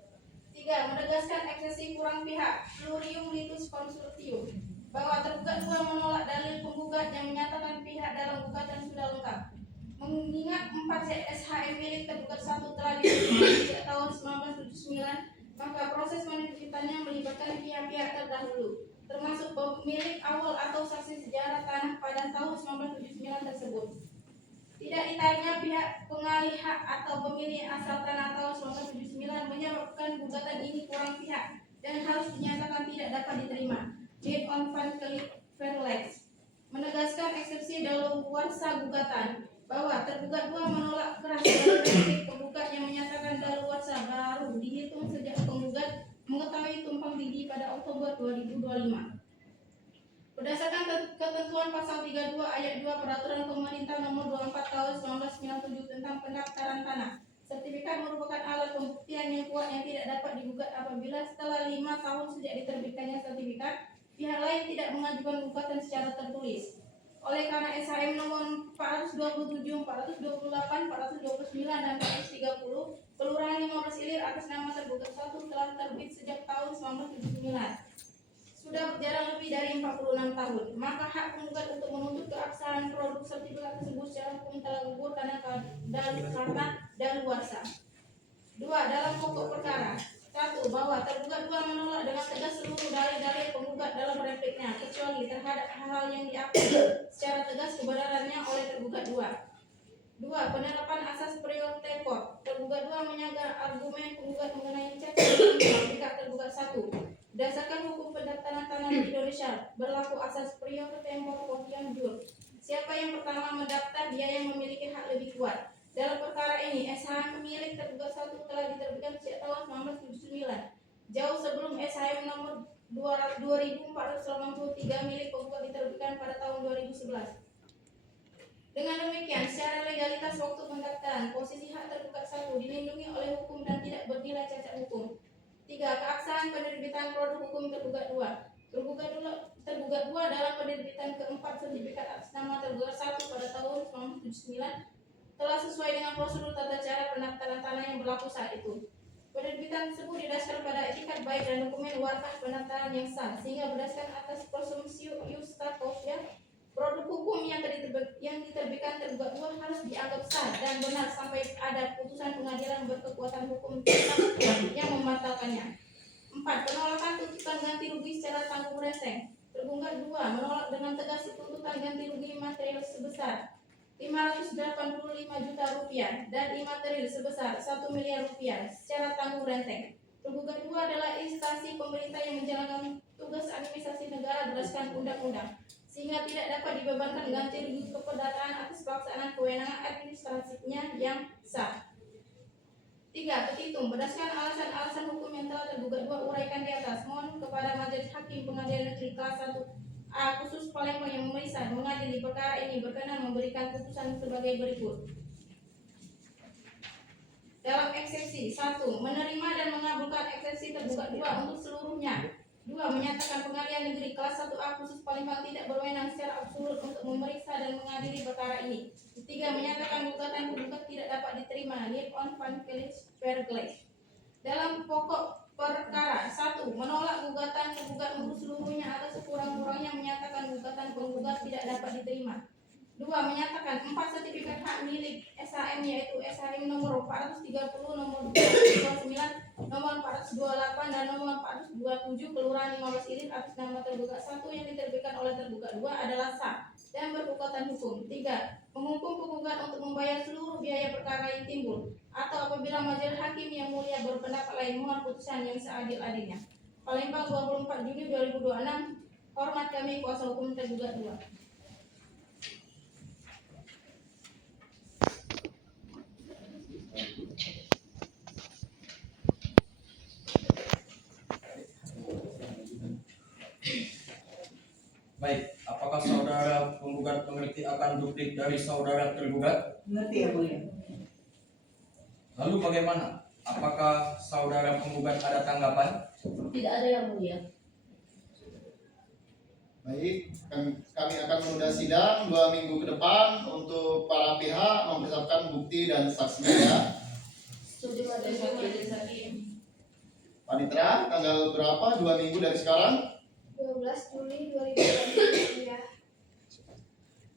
3. Menegaskan eksesi kurang pihak, plurium litis consortium, bahwa tergugat 2 menolak dalil penggugat yang menyatakan pihak dalam gugatan sudah lengkap. Mengingat 4 SHM milik tergugat 1 telah diterima sejak tahun 1979, maka proses penerbitannya melibatkan pihak-pihak terdahulu, termasuk pemilik awal atau saksi sejarah tanah pada tahun 1979 tersebut. Tidak ditanya pihak pengalih hak atau pemilik asal tanah tahun 1979 menyebabkan gugatan ini kurang pihak dan harus dinyatakan tidak dapat diterima. Based on Verlex menegaskan eksepsi daluarsa gugatan bahwa tergugat 2 menolak keras dari penggugat yang menyatakan daluarsa baru dihitung sejak penggugat mengetahui tumpang tindih pada Oktober 2025. Berdasarkan ketentuan pasal 32 ayat 2 Peraturan Pemerintah Nomor 24 Tahun 1997 tentang pendaftaran tanah, sertifikat merupakan alat pembuktian yang kuat yang tidak dapat digugat apabila setelah 5 tahun sejak diterbitkannya sertifikat pihak lain tidak mengajukan gugatan secara tertulis. Oleh karena SHM nomor 427, 428, 429, dan 430 Kelurahan 15 Ilir atas nama tergugat 1 telah terbit sejak tahun 1979. Sudah berjalan lebih dari 46 tahun, maka hak penggugat untuk menuntut keabsahan produk sertifikat tersebut secara hukum telah gugur karena daluarsa. 2. Dalam pokok perkara 1. Bahwa tergugat 2 menolak dengan tegas seluruh dalil-dalil penggugat dalam repliknya kecuali terhadap hal-hal yang diakui secara tegas kebenarannya oleh tergugat 2. 2. Penerapan asas prior tempor. Tergugat 2 menyanggah argumen penggugat mengenai cacat sertifikat tergugat 1. Berdasarkan hukum pendaftaran tanah di Indonesia, berlaku asas prior tempor quotiam jur. Siapa yang pertama mendaftar, dia yang memiliki hak lebih kuat. Dalam perkara ini, SHM milik tergugat 1 telah diterbitkan sejak tahun 1979. Jauh sebelum SHM nomor 2483 milik penggugat diterbitkan pada tahun 2011. Dengan demikian, secara legalitas waktu pendaftaran, posisi hak tergugat 1 dilindungi oleh hukum dan tidak bernilai cacat hukum. 3. Keabsahan penerbitan produk hukum tergugat 2. Tergugat 2 dalam penerbitan keempat sertifikat atas nama tergugat 1 pada tahun 1979 telah sesuai dengan prosedur tata cara pendaftaran tanah yang berlaku saat itu. Penerbitan tersebut didasarkan pada etikat baik dan dokumen warkah pendaftaran yang sah, sehingga berdasarkan atas presumpsio iusta causa, produk hukum yang diterbitkan tergugat 2 harus dianggap sah dan benar sampai ada putusan pengadilan berkekuatan hukum tetap yang membatalkannya. 4. Penolakan tuntutan ganti rugi secara tanggung renteng. Tergugat 2 menolak dengan tegas tuntutan ganti rugi material sebesar Rp585 juta dan imaterial sebesar Rp1 miliar secara tanggung renteng. Tergugat 2 adalah instansi pemerintah yang menjalankan tugas administrasi negara berdasarkan undang-undang, sehingga tidak dapat dibebankan ganti rugi keperdataan atas pelaksanaan kewenangan administratifnya yang sah. 3. Petitum. Berdasarkan alasan-alasan hukum yang telah tergugat 2 uraikan di atas, mohon kepada Majelis Hakim Pengadilan Negeri Kelas 1A khusus Palembang yang memeriksa mengadili perkara ini berkenan memberikan putusan sebagai berikut. Dalam eksepsi 1. Menerima dan mengabulkan eksepsi tergugat 2 untuk seluruhnya. 2. Menyatakan Pengadilan Negeri Kelas 1A khusus Palembang tidak berwenang secara absolut untuk memeriksa dan mengadili perkara ini. 3. Menyatakan gugatan penggugat tidak dapat diterima. Liep on van Felix Vergleich. Dalam pokok perkara 1. Menolak gugatan penggugat untuk seluruhnya atau sekurang-kurangnya menyatakan gugatan penggugat tidak dapat diterima. 2. Menyatakan 4 sertifikat hak milik SHM yaitu SHM nomor 430, nomor 429, nomor 428 dan nomor 427 Kelurahan 15 Ilir atas nama tergugat 1 yang diterbitkan oleh tergugat 2 adalah sah dan berkekuatan hukum. 3. Menghukum penggugat untuk membayar seluruh biaya perkara yang timbul atau apabila majelis hakim yang mulia berpendapat lain mohon putusan yang seadil-adilnya. Palembang 24 Juni 2026. Hormat kami kuasa hukum tergugat 2. Baik, apakah saudara penggugat mengerti akan duplik dari saudara tergugat? Mengerti ya mulia. Lalu bagaimana? Apakah saudara penggugat ada tanggapan? Tidak ada yang mulia. Baik, kami akan menunda sidang 2 minggu ke depan untuk para pihak mempersiapkan bukti dan saksinya ya. Setuju majelis hakim. Panitera, tanggal berapa? 2 minggu dari sekarang? 12 Juli 2020 ya.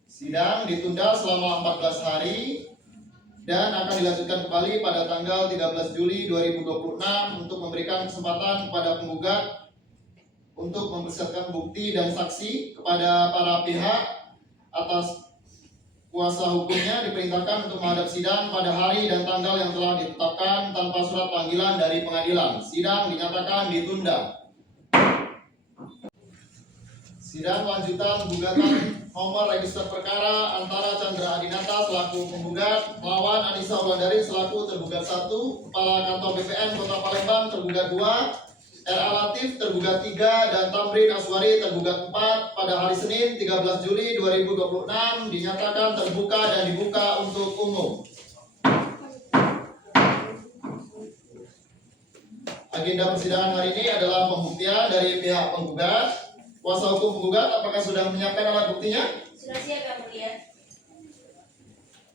Sidang ditunda selama 14 hari dan akan dilanjutkan kembali pada tanggal 13 Juli 2026 untuk memberikan kesempatan kepada penggugat untuk mempersiapkan bukti dan saksi kepada para pihak. Atas kuasa hukumnya diperintahkan untuk menghadap sidang pada hari dan tanggal yang telah ditetapkan tanpa surat panggilan dari pengadilan. Sidang dinyatakan ditunda. Sidang lanjutan gugatan nomor register perkara antara Chandra Adinata selaku penggugat melawan Anissa Wulandari selaku tergugat 1, Kepala Kantor BPN Kota Palembang tergugat 2, R.A. Latif tergugat 3, dan Tamrin Aswari tergugat 4 pada hari Senin 13 Juli 2026 dinyatakan terbuka dan dibuka untuk umum. Agenda persidangan hari ini adalah pembuktian dari pihak penggugat. kuasa hukum penggugat apakah sudah menyiapkan alat buktinya? Sudah siap yang mulia.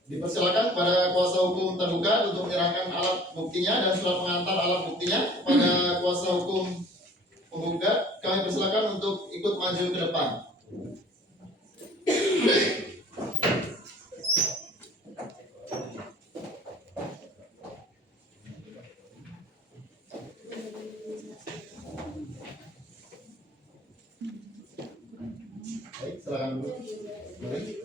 Dipersilakan kepada kuasa hukum tergugat untuk menyerahkan alat buktinya dan surat pengantar alat buktinya kepada kuasa hukum penggugat. Kami persilakan untuk ikut maju ke depan. Baik, silakan dulu. Baik.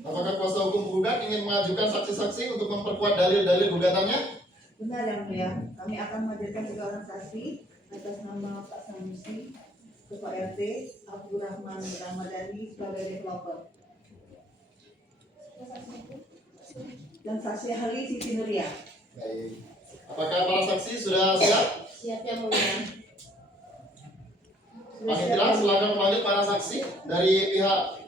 Apakah kuasa hukum penggugat ingin mengajukan saksi-saksi untuk memperkuat dalil-dalil gugatannya? Benar yang mulia, kami akan menghadirkan 3 orang saksi atas nama Pak Sanusi, Ketua RT, Abdurrahman Ramadhani sebagai developer, dan saksi ahli Siti Nuria. Baik. Apakah para saksi sudah siap? Siap yang mulia. Panitia silakan memanggil para saksi dari pihak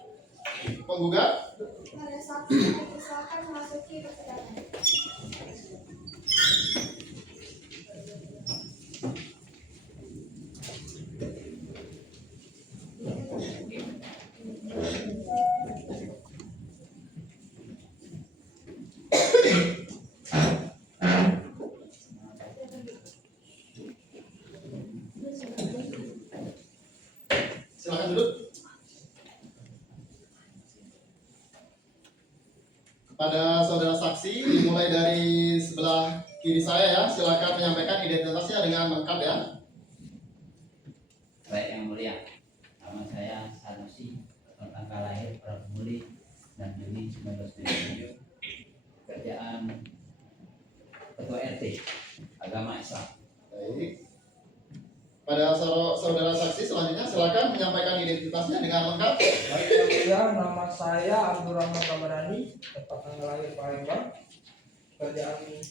penggugat. Para saksi dipersilakan memasuki persidangan. Silakan duduk. Kepada saudara saksi, dimulai dari sebelah kiri saya ya, silakan menyampaikan identitasnya dengan lengkap ya. Baik yang mulia, nama saya Sanusi, tanggal lahir Rabu Muli 6 Juni 1977, kerjaan Ketua RT, agama Islam. Baik. Pada saudara saksi selanjutnya silakan menyampaikan identitasnya dengan lengkap. Baik yang mulia, nama saya Abdurrahman Ramadhani, tempat tanggal lahir Palembang, kerjaan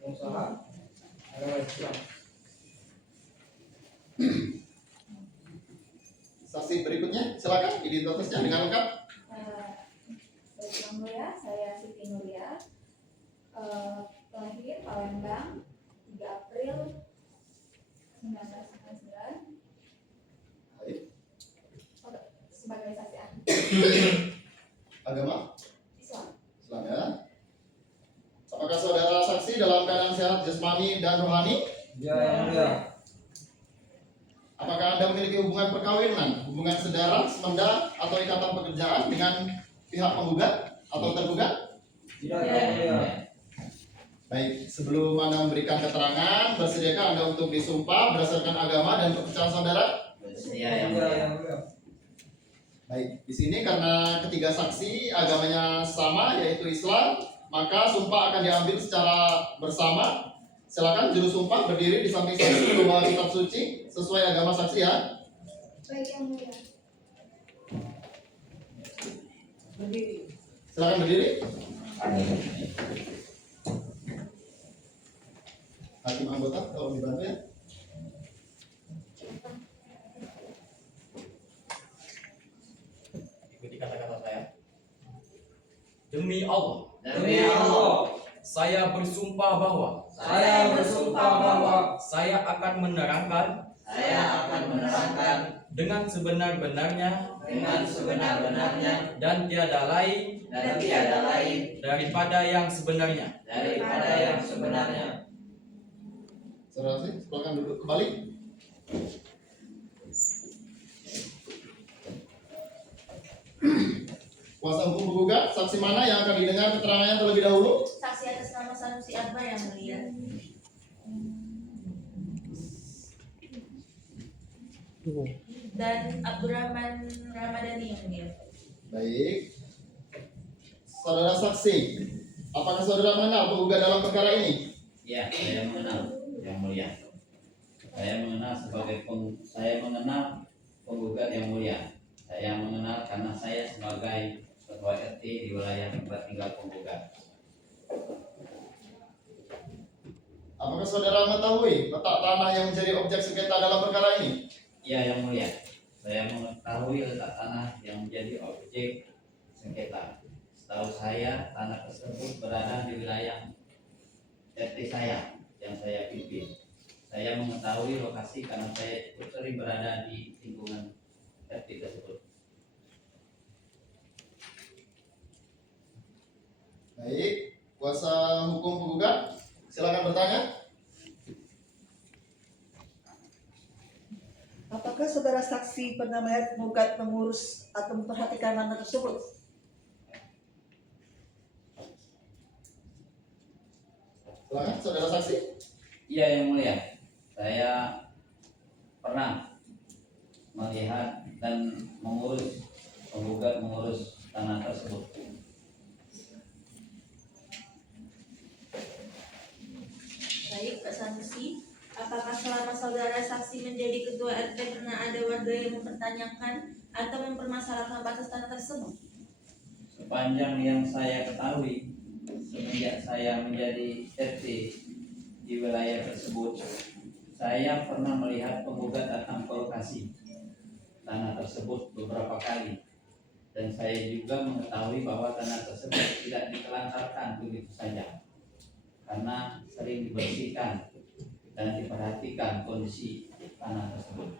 pengusaha agama Islam. Saksi berikutnya silakan identitasnya dengan lengkap. Baik yang mulia, saya Siti Nuria, lahir Palembang 3 April 1999. Baik. Sebagai saksi ahli Agama Islam. Islam ya. Apakah saudara saksi dalam keadaan sehat jasmani dan rohani? Ya yang mulia. Apakah Anda memiliki hubungan perkawinan, hubungan saudara, semenda, atau ikatan pekerjaan dengan pihak penggugat atau tergugat? Ya yang mulia. Baik, sebelum Anda memberikan keterangan, bersediakah Anda untuk disumpah berdasarkan agama dan kepercayaan saudara? Bersedia yang Ya mulia. yang mulia. Baik, di sini karena ketiga saksi agamanya sama yaitu Islam, maka sumpah akan diambil secara bersama. Silakan juru sumpah berdiri di samping saksi membawa kitab suci sesuai agama saksi ya. Baik yang mulia. Berdiri. Silakan berdiri. Hakim anggota tolong dibantu ya. Ikuti kata-kata saya. Demi Allah, Demi Allah, saya bersumpah bahwa Saya bersumpah bahwa saya akan menerangkan saya akan menerangkan dengan sebenar-benarnya dengan sebenar-benarnya dan tiada lain dan tiada lain daripada yang sebenarnya. daripada yang sebenarnya. Saudara saksi, silakan duduk kembali. Kuasa hukum penggugat, saksi mana yang akan didengar keterangannya terlebih dahulu? Saksi atas nama Sanusi Akbar yang mulia. Dan Abdurrahman Ramadhani yang mulia. Baik. Saudara saksi, apakah saudara mengenal penggugat dalam perkara ini? Ya, saya mengenal yang mulia. Saya mengenal penggugat yang mulia. Saya mengenal karena saya sebagai ketua RT di wilayah tempat tinggal penggugat. Apakah saudara mengetahui letak tanah yang menjadi objek sengketa dalam perkara ini? Ya, yang mulia. Saya mengetahui letak tanah yang menjadi objek sengketa. setahu saya tanah tersebut berada di wilayah RT saya yang saya pimpin. Saya mengetahui lokasi karena saya cukup sering berada di lingkungan RT tersebut. Baik, kuasa hukum penggugat, silakan bertanya. Apakah saudara saksi pernah melihat penggugat mengurus atau memperhatikan tanah tersebut? Silakan, saudara saksi. Iya yang mulia, saya pernah melihat dan penggugat mengurus tanah tersebut. Baik, Pak Sanusi. Apakah selama saudara saksi menjadi ketua RT pernah ada warga yang mempertanyakan atau mempermasalahkan batas tanah tersebut? Sepanjang yang saya ketahui, semenjak saya menjadi RT di wilayah tersebut, saya pernah melihat penggugat datang ke lokasi tanah tersebut beberapa kali. Dan saya juga mengetahui bahwa tanah tersebut tidak ditelantarkan begitu saja, karena sering dibersihkan dan diperhatikan kondisi tanah tersebut.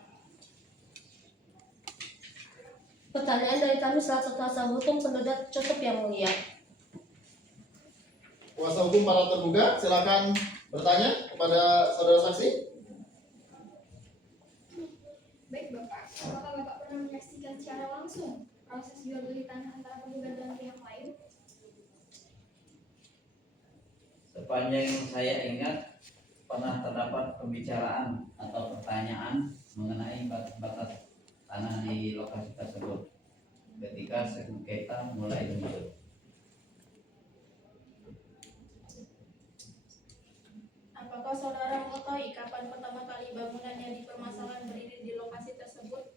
Pertanyaan dari kami selaku kuasa hukum penggugat cukup yang mulia. Kuasa hukum para tergugat, silakan bertanya kepada saudara saksi. Baik Bapak, apakah Bapak pernah menyaksikan secara langsung proses jual beli tanah antara penggugat dan pihak lain? Sepanjang yang saya ingat, pernah terdapat pembicaraan atau pertanyaan mengenai batas-batas tanah di lokasi tersebut ketika sengketa mulai muncul. Apakah saudara mengetahui kapan pertama kali bangunan yang dipermasalahkan berdiri di lokasi tersebut?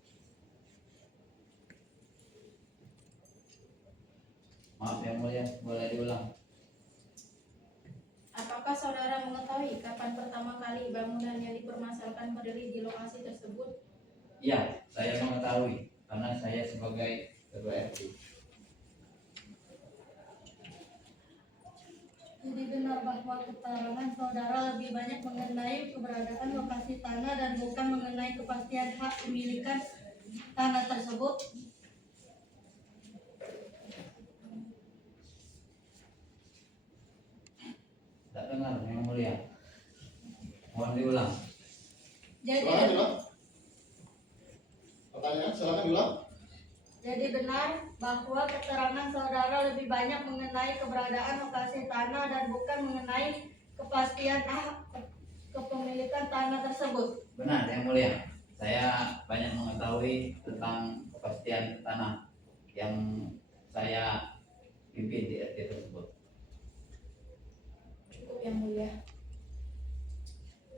Maaf yang mulia, boleh diulang. Apakah saudara mengetahui kapan pertama kali bangunan yang dipermasalahkan berdiri di lokasi tersebut? Ya, saya mengetahui karena saya sebagai ketua RT. Jadi benar bahwa keterangan saudara lebih banyak mengenai keberadaan lokasi tanah dan bukan mengenai kepastian hak pemilikan tanah tersebut. Tak dengar yang mulia. Mohon diulang. Jadi, Silakan diulang. Pertanyaan, silakan diulang. jadi benar bahwa keterangan saudara lebih banyak mengenai keberadaan lokasi tanah dan bukan mengenai kepastian hak kepemilikan tanah tersebut. Benar yang mulia. Saya banyak mengetahui tentang kepastian tanah yang saya pimpin di RT tersebut. Cukup yang mulia.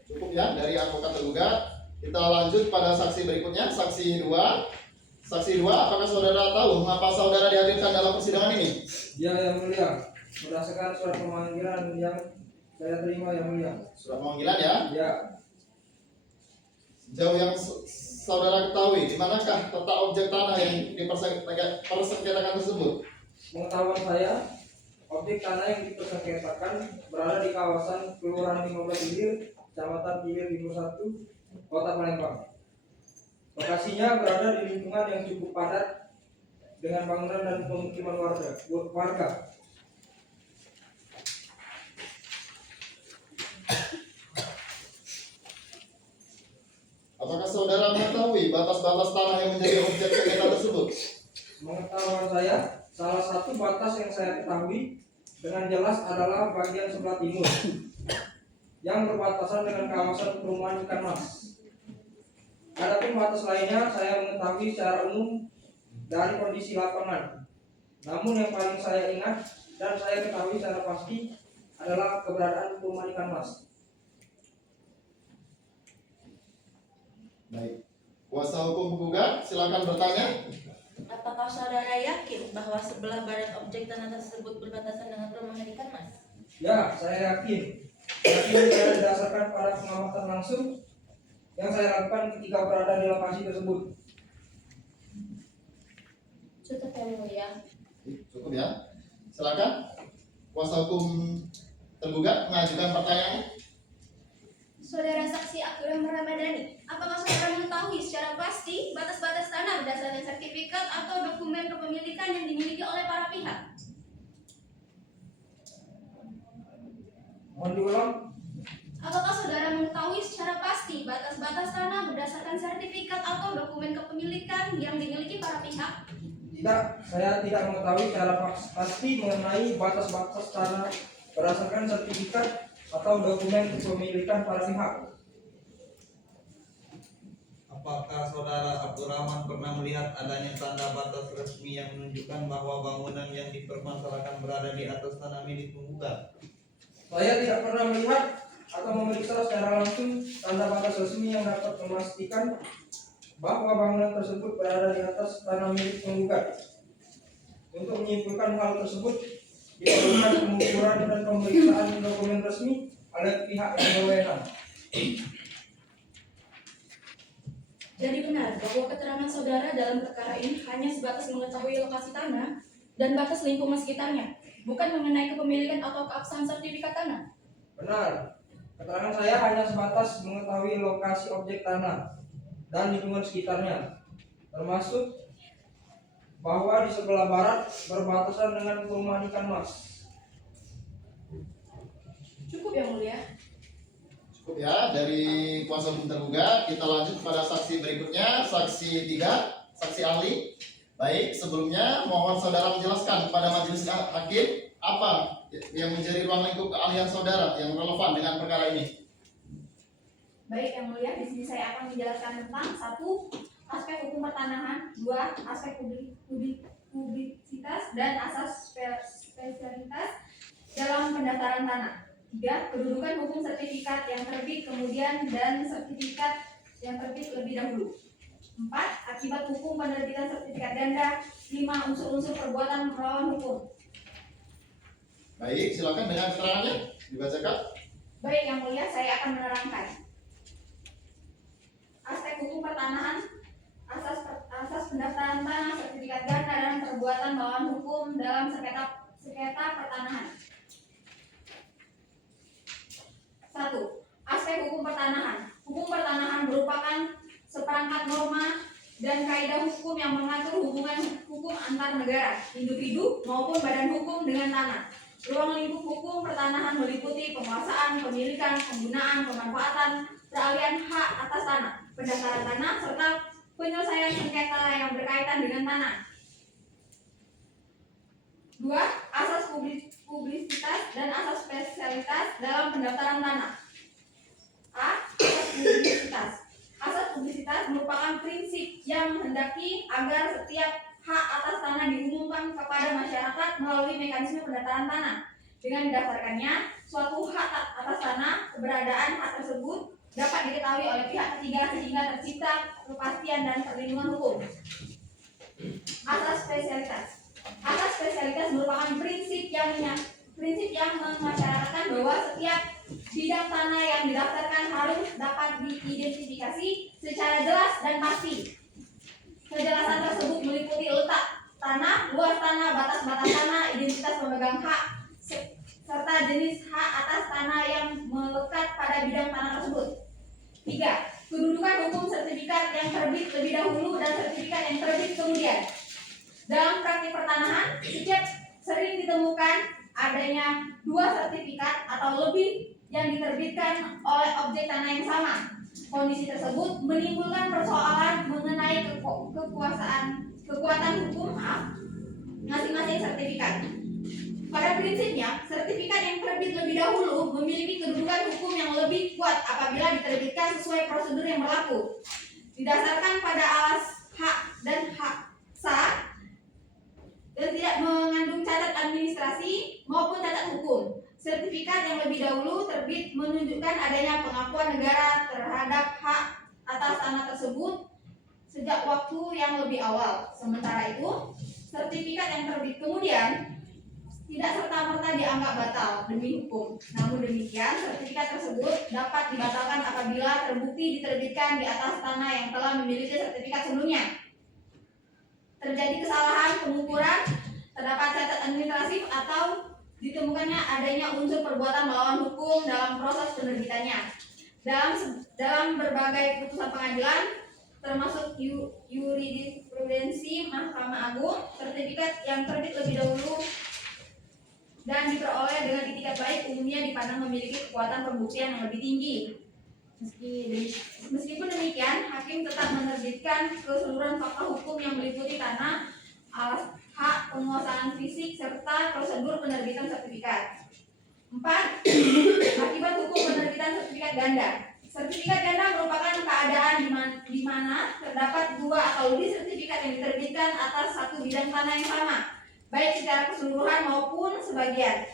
Cukup ya dari advokat tergugat. Kita lanjut pada saksi berikutnya, saksi 2. Saksi 2, apakah saudara tahu mengapa saudara dihadirkan dalam persidangan ini? Ya yang mulia, berdasarkan surat pemanggilan yang saya terima yang mulia. Surat pemanggilan ya. Ya, Sejauh yang saudara ketahui, di manakah letak objek tanah yang dipersengketakan tersebut? pengetahuan saya, objek tanah yang dipersengketakan berada di kawasan Kelurahan 15 Ilir, Kecamatan Ilir Timur 1, Kota Palembang. Lokasinya berada di lingkungan yang cukup padat dengan bangunan dan pemukiman warga. Apakah saudara mengetahui batas-batas tanah yang menjadi objek sengketa tersebut? Pengetahuan saya, salah satu batas yang saya ketahui dengan jelas adalah bagian sebelah timur yang berbatasan dengan kawasan perumahan ikan mas. Adapun batas lainnya saya mengetahui secara umum dari kondisi lapangan. Namun yang paling saya ingat dan saya ketahui secara pasti adalah keberadaan perumahan ikan mas. Baik. Kuasa hukum penggugat, silakan bertanya. Apakah saudara yakin bahwa sebelah barat objek tanah tersebut berbatasan dengan perumahan ikan mas? Ya, saya yakin. Yakin saya berdasarkan pada pengamatan langsung yang saya lakukan ketika berada di lokasi tersebut. Cukup yang mulia. Cukup ya. Silakan kuasa hukum tergugat mengajukan pertanyaan. Saudara saksi Abdurrahman Ramadhani, apakah saudara mengetahui secara pasti batas-batas tanah berdasarkan sertifikat atau dokumen kepemilikan yang dimiliki oleh para pihak? Mohon diulang. Apakah saudara mengetahui secara pasti batas-batas tanah berdasarkan sertifikat atau dokumen kepemilikan yang dimiliki para pihak? Tidak, saya tidak mengetahui secara pasti mengenai batas-batas tanah berdasarkan sertifikat atau dokumen kepemilikan para pihak. Apakah saudara Abdurrahman pernah melihat adanya tanda batas resmi yang menunjukkan bahwa bangunan yang dipermasalahkan berada di atas tanah milik penggugat? Saya tidak pernah melihat atau memeriksa secara langsung tanda batas resmi yang dapat memastikan bahwa bangunan tersebut berada di atas tanah milik penggugat. Untuk menyimpulkan hal tersebut, diperlukan pengukuran dan pemeriksaan dokumen resmi oleh pihak yang berwenang. Jadi benar bahwa keterangan saudara dalam perkara ini hanya sebatas mengetahui lokasi tanah dan batas lingkungan sekitarnya, bukan mengenai kepemilikan atau keabsahan sertifikat tanah. Benar, keterangan saya hanya sebatas mengetahui lokasi objek tanah dan lingkungan sekitarnya, termasuk bahwa di sebelah barat berbatasan dengan perumahan ikan mas. Cukup yang mulia. Cukup ya dari kuasa hukum tergugat. Kita lanjut pada saksi berikutnya, saksi 3, saksi ahli. Baik, sebelumnya mohon saudara menjelaskan kepada majelis hakim apa yang menjadi ruang lingkup keahlian saudara yang relevan dengan perkara ini. Baik yang mulia, di sini saya akan menjelaskan tentang 1. Aspek hukum pertanahan, 2. Aspek publisitas dan asas spesialitas dalam pendaftaran tanah, 3. Kedudukan hukum sertifikat yang terbit kemudian dan sertifikat yang terbit lebih dahulu, 4. Akibat hukum penerbitan sertifikat ganda, 5. Unsur-unsur perbuatan melawan hukum. Baik, silakan dengan keterangannya dibacakan. Baik yang mulia, saya akan menerangkan aspek hukum pertanahan, asas pendaftaran tanah, sertifikat ganda dan perbuatan melawan hukum dalam sengketa pertanahan. 1. Aspek hukum pertanahan. Hukum pertanahan merupakan seperangkat norma dan kaidah hukum yang mengatur hubungan hukum antar negara, individu maupun badan hukum dengan tanah. Ruang lingkup hukum pertanahan meliputi penguasaan, pemilikan, penggunaan, pemanfaatan, peralihan hak atas tanah, pendaftaran tanah, serta penyelesaian sengketa yang berkaitan dengan tanah. 2. Asas publisitas dan asas spesialitas dalam pendaftaran tanah. A. Asas publisitas. Asas publisitas merupakan prinsip yang menghendaki agar setiap hak atas tanah diumumkan kepada masyarakat melalui mekanisme pendaftaran tanah. Dengan didaftarkannya suatu hak atas tanah, keberadaan hak tersebut dapat diketahui oleh pihak ketiga sehingga tercipta kepastian dan perlindungan hukum. Asas spesialitas. Asas spesialitas merupakan prinsip yang mengisyaratkan bahwa setiap bidang tanah yang didaftarkan harus dapat diidentifikasi secara jelas dan pasti. Kejelasan tersebut meliputi letak tanah, luas tanah, batas-batas tanah, identitas pemegang hak, serta jenis hak atas tanah yang melekat pada bidang tanah tersebut. 3. Kedudukan hukum sertifikat yang terbit lebih dahulu dan sertifikat yang terbit kemudian. Dalam praktik pertanahan, sering ditemukan adanya 2 sertifikat atau lebih yang diterbitkan oleh objek tanah yang sama. Kondisi tersebut menimbulkan persoalan mengenai kekuatan hukum masing-masing sertifikat. Pada prinsipnya, sertifikat yang terbit lebih dahulu memiliki kedudukan hukum yang lebih kuat apabila diterbitkan sesuai prosedur yang berlaku, didasarkan pada alas hak dan hak sah, dan tidak mengandung cacat administrasi maupun cacat hukum. Sertifikat yang lebih dahulu terbit menunjukkan adanya pengakuan negara terhadap hak atas tanah tersebut sejak waktu yang lebih awal. Sementara itu, sertifikat yang terbit kemudian tidak serta-merta dianggap batal demi hukum. Namun demikian, sertifikat tersebut dapat dibatalkan apabila terbukti diterbitkan di atas tanah yang telah memiliki sertifikat sebelumnya. Terjadi kesalahan pengukuran, terdapat cacat administratif atau ditemukannya adanya unsur perbuatan melawan hukum dalam proses penerbitannya. Dalam berbagai putusan pengadilan, termasuk jurisprudensi Mahkamah Agung, sertifikat yang terbit lebih dahulu dan diperoleh dengan itikat baik umumnya dipandang memiliki kekuatan pembuktian yang lebih tinggi. Meskipun demikian, hakim tetap menerbitkan keseluruhan fakta hukum yang meliputi tanah, alas hak penguasaan fisik, serta prosedur penerbitan sertifikat. 4. Akibat hukum penerbitan sertifikat ganda. Sertifikat ganda merupakan keadaan di mana terdapat 2 atau lebih sertifikat yang diterbitkan atas satu bidang tanah yang sama, baik secara keseluruhan maupun sebagian.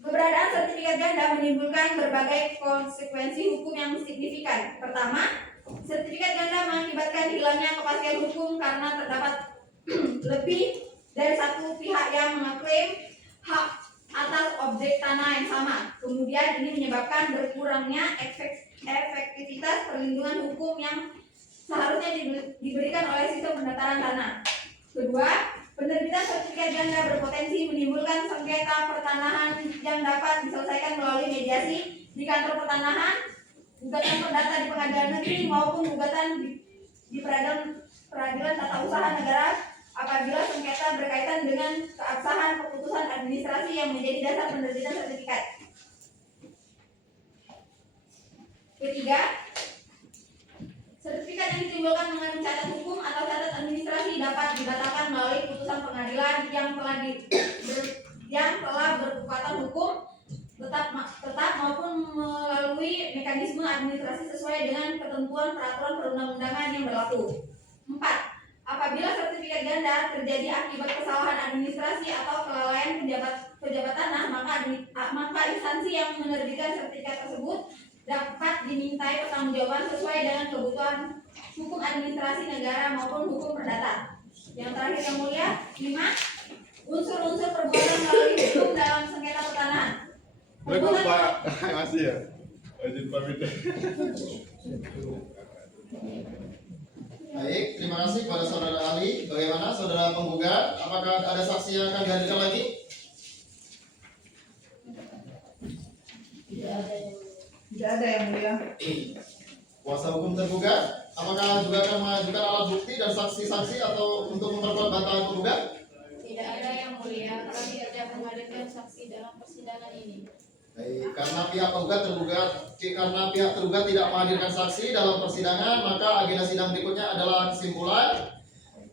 Keberadaan sertifikat ganda menimbulkan berbagai konsekuensi hukum yang signifikan. Pertama, sertifikat ganda mengakibatkan hilangnya kepastian hukum karena terdapat lebih dari satu pihak yang mengeklaim hak atas objek tanah yang sama. Kemudian ini menyebabkan berkurangnya efektivitas perlindungan hukum yang seharusnya diberikan oleh sistem pendaftaran tanah. Kedua, penerbitan sertifikat ganda berpotensi menimbulkan sengketa pertanahan yang dapat diselesaikan melalui mediasi di kantor pertanahan, gugatan perdata di pengadilan negeri maupun gugatan di peradilan tata usaha negara apabila sengketa berkaitan dengan keabsahan keputusan administrasi yang menjadi dasar penerbitan sertifikat. Ketiga, sertifikat yang ditimbulkan mengandung cacat hukum atau cacat administrasi dapat dibatalkan melalui putusan pengadilan yang telah berkekuatan hukum tetap maupun melalui mekanisme administrasi sesuai dengan ketentuan peraturan perundang-undangan yang berlaku. 4. Apabila sertifikat ganda terjadi akibat kesalahan administrasi atau kelalaian pejabat tanah, maka instansi yang menerbitkan sertifikat tersebut dapat dimintai pertanggungjawaban sesuai dengan kebutuhan hukum administrasi negara maupun hukum perdata. Yang terakhir yang mulia, 5. Unsur-unsur perbuatan melalui hukum dalam sengketa pertanahan. Berikut Pak, masih ya. Izin pamit. Baik, terima kasih kepada saudara ahli. Bagaimana saudara penggugat? Apakah ada saksi yang akan dihadirkan lagi? Tidak ada yang mulia. Kuasa hukum tergugat, apakah juga akan mengajukan alat bukti dan saksi-saksi atau untuk memperkuat bantahan penggugat? Tidak ada yang mulia, kami tidak menghadirkan saksi dalam persidangan ini. Baik, karena pihak tergugat tidak menghadirkan saksi dalam persidangan, maka agenda sidang berikutnya adalah kesimpulan.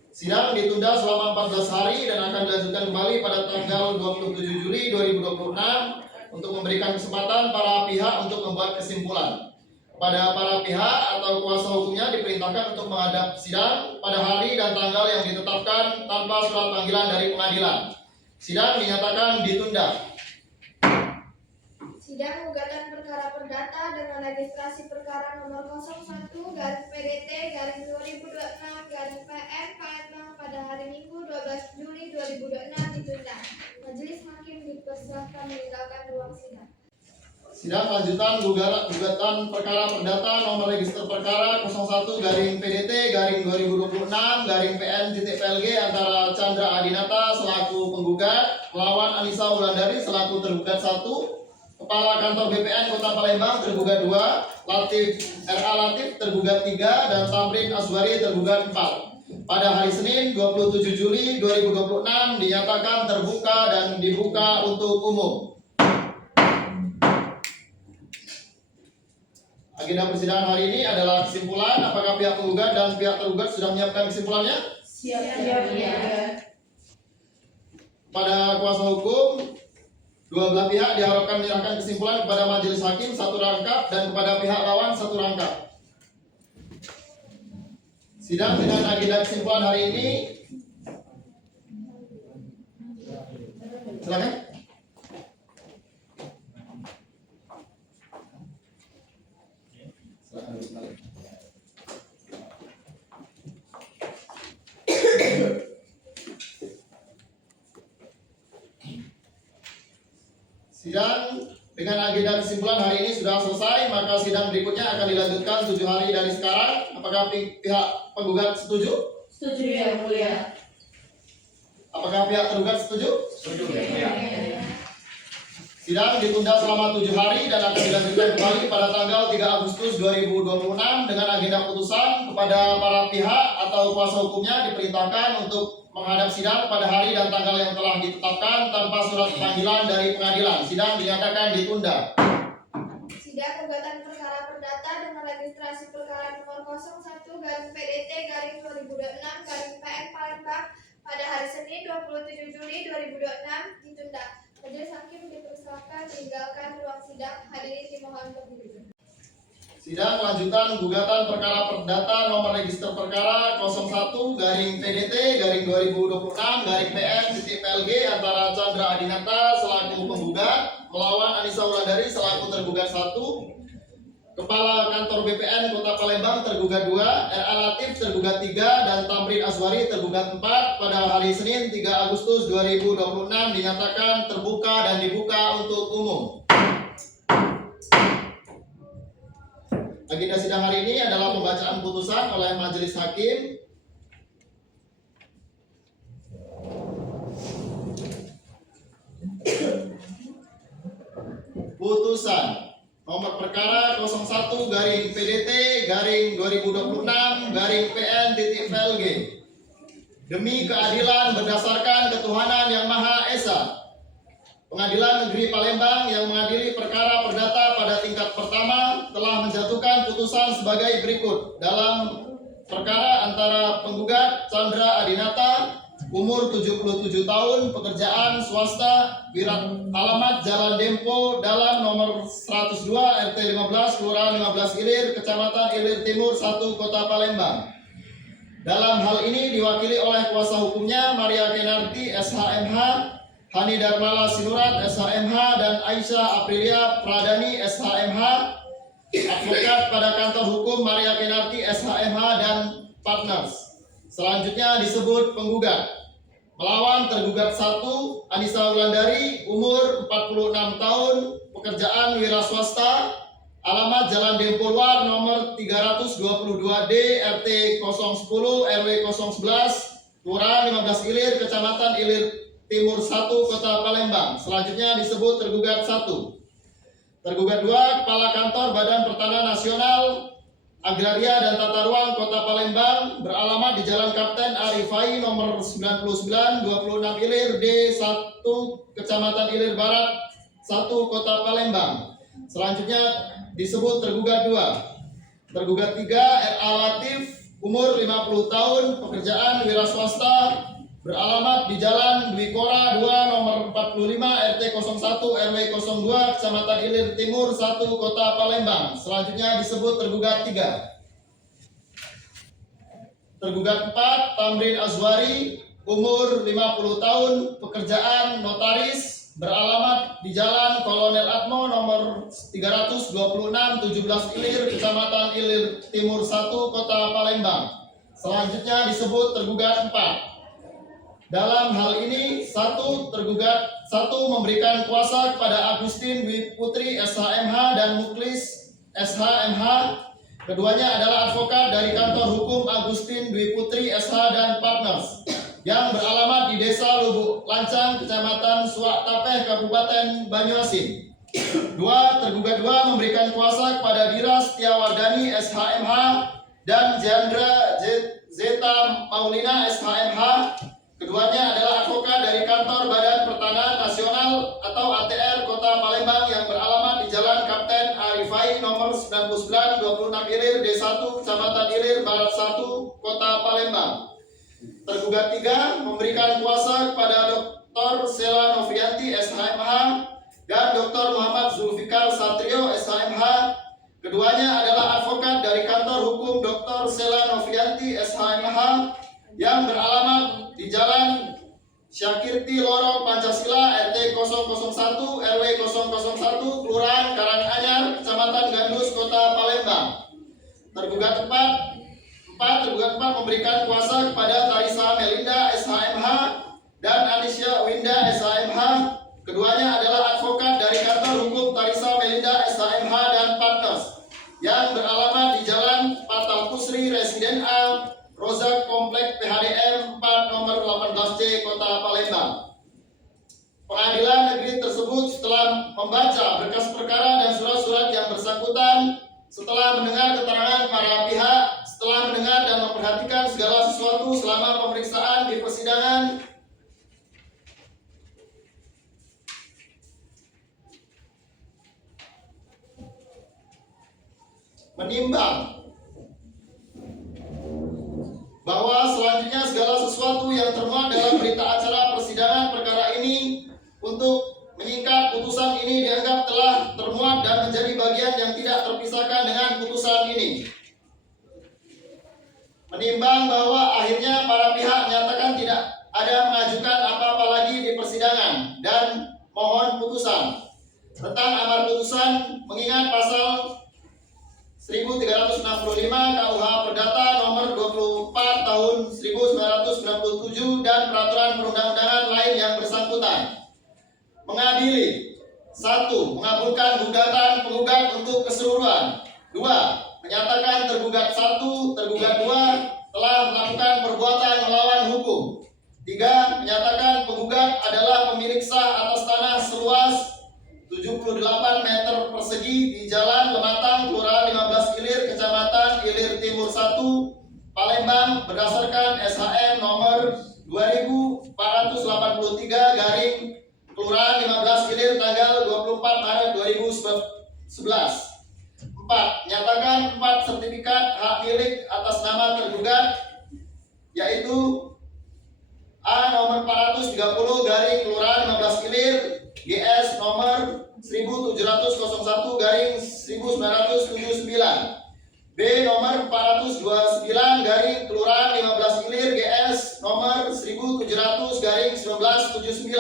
Sidang ditunda selama 14 hari dan akan dilanjutkan kembali pada tanggal 27 Juli 2026 untuk memberikan kesempatan para pihak untuk membuat kesimpulan. Kepada para pihak atau kuasa hukumnya diperintahkan untuk menghadap sidang pada hari dan tanggal yang ditetapkan tanpa surat panggilan dari pengadilan. Sidang dinyatakan ditunda. Sidang gugatan perkara perdata dengan registrasi perkara nomor 01-PDT-2026-PN pada hari Minggu 12 Juli 2026 ditunda. Majelis hakim dipersilahkan meninggalkan ruang sidang. Sidang lanjutan gugatan perkara perdata nomor register perkara 01-PDT-2026-PN-PLG antara Chandra Adinata selaku penggugat melawan Anissa Wulandari selaku tergugat 1, Kepala Kantor BPN Kota Palembang tergugat 2, R.A. Latif tergugat 3, dan Tamrin Azwari tergugat 4. Pada hari Senin 27 Juli 2026 dinyatakan terbuka dan dibuka untuk umum. Agenda persidangan hari ini adalah kesimpulan. Apakah pihak penggugat dan pihak tergugat sudah menyiapkan kesimpulannya? Siap. Pada kuasa hukum, dua belah pihak diharapkan menyerahkan kesimpulan kepada majelis hakim 1 rangkap dan kepada pihak lawan 1 rangkap. Sidang dengan agenda kesimpulan hari ini. Silakan. Sidang dengan agenda kesimpulan hari ini sudah selesai, maka sidang berikutnya akan dilanjutkan 7 hari dari sekarang. Apakah pihak penggugat setuju? Setuju yang mulia. Apakah pihak tergugat setuju? Setuju. Sidang ditunda selama 7 hari dan akan dilanjutkan kembali pada tanggal 3 Agustus 2026 dengan agenda putusan kepada para pihak atau kuasa hukumnya diperintahkan untuk menghadap sidang pada hari dan tanggal yang telah ditetapkan tanpa surat panggilan dari pengadilan. Sidang dinyatakan ditunda. Sidang gugatan perkara perdata dengan registrasi perkara nomor 01-PDT-2026-PN Palembang pada hari Senin 27 Juli 2026 ditunda. Majelis hakim dipersilakan meninggalkan ruang sidang. Hadirin dimohon berdiri. Sidang lanjutan gugatan perkara perdata nomor register perkara 01-PDT-2026-PN-PLG antara Chandra Adinata selaku penggugat melawan Anissa Wulandari selaku tergugat 1, Kepala Kantor BPN Kota Palembang tergugat 2, RA Latif tergugat 3, dan Tamrin Azwari tergugat 4 pada hari Senin 3 Agustus 2026 dinyatakan terbuka dan dibuka untuk umum. Agenda sidang hari ini adalah pembacaan putusan oleh majelis hakim. Putusan nomor perkara 01-PDT-2026-PN-PLG demi keadilan berdasarkan ketuhanan yang Maha Esa. Pengadilan Negeri Palembang yang mengadili perkara perdata pada tingkat pertama telah menjatuhkan putusan sebagai berikut. Dalam perkara antara penggugat Chandra Adinata, umur 77 tahun, pekerjaan swasta, alamat Jalan Dempo, dalam nomor 102 RT 15 Kelurahan 15 Ilir, Kecamatan Ilir Timur 1, Kota Palembang. Dalam hal ini diwakili oleh kuasa hukumnya Maria Kenarti SHMH, Hani Darmala Sinurat SHMH, dan Aisyah Aprilia Pradani SHMH, advokat pada kantor hukum Maria Kenarti SHMH dan partners. Selanjutnya disebut penggugat. Melawan tergugat 1, Anissa Wulandari, umur 46 tahun, pekerjaan wira swasta, alamat Jalan Dempo Luar nomor 322D RT 010 RW 011 Kelurahan 15 Ilir, Kecamatan Ilir Timur 1, Kota Palembang. Selanjutnya disebut tergugat 1. Tergugat 2, Kepala Kantor Badan Pertanahan Nasional, Agraria dan Tata Ruang Kota Palembang, beralamat di Jalan Kapten Arifai nomor 99 26 Ilir D1 Kecamatan Ilir Barat 1, Kota Palembang. Selanjutnya disebut tergugat 2. Tergugat 3, RA Latif, umur 50 tahun, pekerjaan wira swasta, beralamat di Jalan Dwi Kora 2 nomor 45 RT 01 RW 02 Kecamatan Ilir Timur 1, Kota Palembang. Selanjutnya disebut tergugat 3. Tergugat 4, Tamrin Azwari, umur 50 tahun, pekerjaan notaris, beralamat di Jalan Kolonel Atmo nomor 326 17 Ilir Kecamatan Ilir Timur 1, Kota Palembang. Selanjutnya disebut tergugat 4. Dalam hal ini, 1, tergugat 1 memberikan kuasa kepada Agustin Dwi Putri SHMH dan Muklis SHMH. Keduanya adalah advokat dari kantor hukum Agustin Dwi Putri SH dan partners yang beralamat di Desa Lubuk Lancang, Kecamatan Suak Tapeh, Kabupaten Banyuasin. 2, tergugat 2 memberikan kuasa kepada Dira Setiawardani SHMH dan Jandra Zeta Maulina SHMH. Keduanya adalah advokat dari kantor Badan Pertanahan Nasional atau ATR Kota Palembang yang beralamat di Jalan Kapten Arifai nomor 99 26 Ilir D1 Kecamatan Ilir Barat 1, Kota Palembang. Tergugat 3 memberikan kuasa kepada Dr. Sela Novianti SHMH dan Dr. Muhammad Zulfikar Satrio SHMH. Keduanya adalah advokat dari kantor hukum Dr. Sela Novianti SHMH yang beralamat di Jalan Syakirti Lorong Pancasila RT 001 RW 001 Kelurahan Karanganyar Kecamatan Gandus Kota Palembang. Tergugat 4 tergugat 4 memberikan kuasa kepada Tarisa Melinda SHMH dan Anisya Winda SHMH. Keduanya adalah advokat dari kantor hukum Tarisa Melinda SHMH dan partners yang beralamat di Jalan Patal Pusri Residen A Rozak Komplek PHDM 4 nomor 18C KPC Kota Palembang. Pengadilan negeri tersebut setelah membaca berkas perkara dan surat-surat yang bersangkutan, setelah mendengar keterangan para pihak, setelah mendengar dan memperhatikan segala sesuatu selama pemeriksaan di persidangan, menimbang bahwa selanjutnya segala sesuatu yang termuat dalam berita acara persidangan perkara ini untuk menyingkat putusan ini dianggap telah termuat dan menjadi bagian yang tidak terpisahkan dengan putusan ini. Menimbang bahwa akhirnya para pihak menyatakan tidak ada mengajukan apa-apa lagi di persidangan dan mohon putusan tentang amar putusan mengingat pasal 1365 KUH Perdata nomor 24 tahun 1997 dan peraturan perundang-undangan lain yang bersangkutan. Mengadili 1. Mengabulkan gugatan penggugat untuk keseluruhan. 2. Menyatakan tergugat 1, tergugat 2 telah melakukan perbuatan melawan hukum. 3. Menyatakan penggugat adalah pemilik sah atas tanah seluas 78 meter persegi di Jalan Lematang, Kelurahan 15 Ilir, Kecamatan Ilir Timur 1, Palembang berdasarkan SHM nomor 2483 garing Kelurahan 15 Ilir tanggal 24 Maret 2011. 4. Nyatakan 4 sertifikat hak milik atas nama tergugat, yaitu A nomor 430 garing Kelurahan 15 Ilir, GS nomor 1701 garing 1979, B nomor 429 garing Kelurahan 15 Ilir, GS nomor 1700 garing 1979,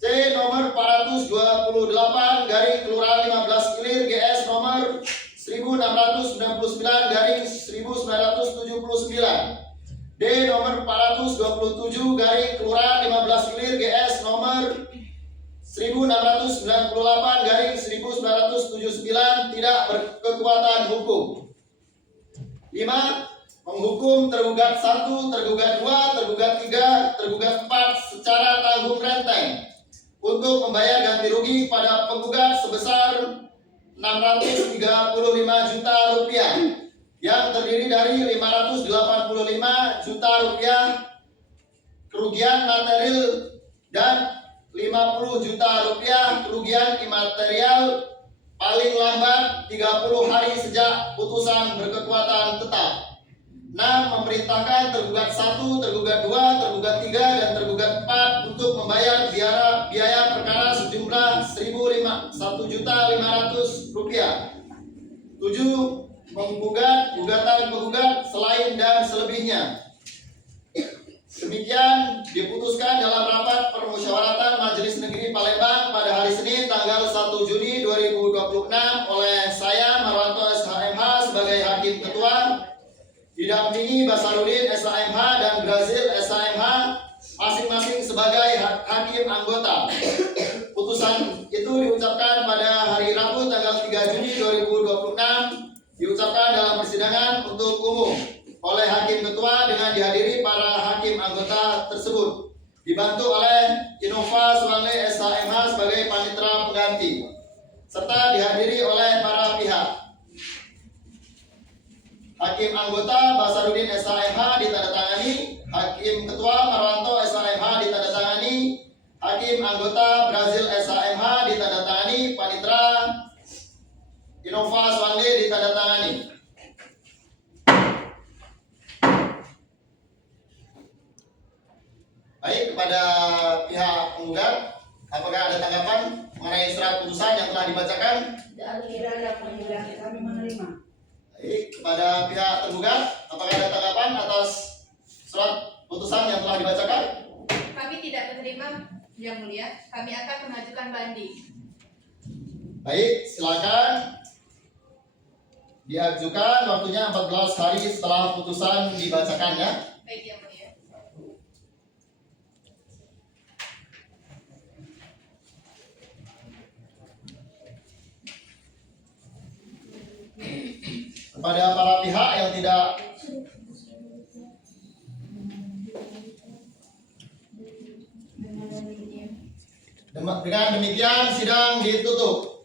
C nomor 428 garing Kelurahan 15 Ilir, GS nomor 1699 garing 1979, D nomor 427 garing Kelurahan 15 Ilir, GS nomor 1698 garing 1979 tidak berkekuatan hukum. 5. Menghukum tergugat 1, tergugat 2, tergugat 3, tergugat 4 secara tanggung renteng untuk membayar ganti rugi kepada penggugat sebesar 635 juta rupiah yang terdiri dari 585 juta rupiah kerugian material dan 50 juta rupiah kerugian imaterial paling lambat 30 hari sejak putusan berkekuatan tetap. 6. Memerintahkan tergugat 1, tergugat 2, tergugat 3, dan tergugat 4 untuk membayar biaya perkara sejumlah 1.500 rupiah. 7. Menggugat gugatan penggugat selain dan selebihnya. Demikian diputuskan dalam rapat permusyawaratan Majelis Negeri Palembang pada hari Senin tanggal 1 Juni 2026 oleh saya Marwanto SHMH sebagai Hakim Ketua, didampingi Basarudin SHMH dan Brazil SHMH masing-masing sebagai Hakim Anggota. Putusan itu diucapkan pada hari Rabu tanggal 3 Juni 2026, diucapkan dalam persidangan untuk umum oleh Hakim Ketua dengan dihadiri para Hakim Anggota tersebut, dibantu oleh Innova Suwangle SHMH sebagai panitera pengganti, serta dihadiri oleh para pihak. Hakim Anggota Basarudin SHMH ditandatangani, Hakim Ketua Marwanto SHMH ditandatangani, Hakim Anggota Brazil SHMH ditandatangani, panitera Innova Suwangle ditandatangani. Baik, kepada pihak penggugat, apakah ada tanggapan mengenai surat putusan yang telah dibacakan? Tidak ada panggilan, kami menerima. Baik, kepada pihak tergugat, apakah ada tanggapan atas surat putusan yang telah dibacakan? Kami tidak menerima, Yang Mulia. Kami akan mengajukan banding. Baik, silakan diajukan, waktunya 14 hari setelah putusan dibacakan ya. Baik, Yang Mulia. Kepada para pihak yang tidak Dengan demikian sidang ditutup.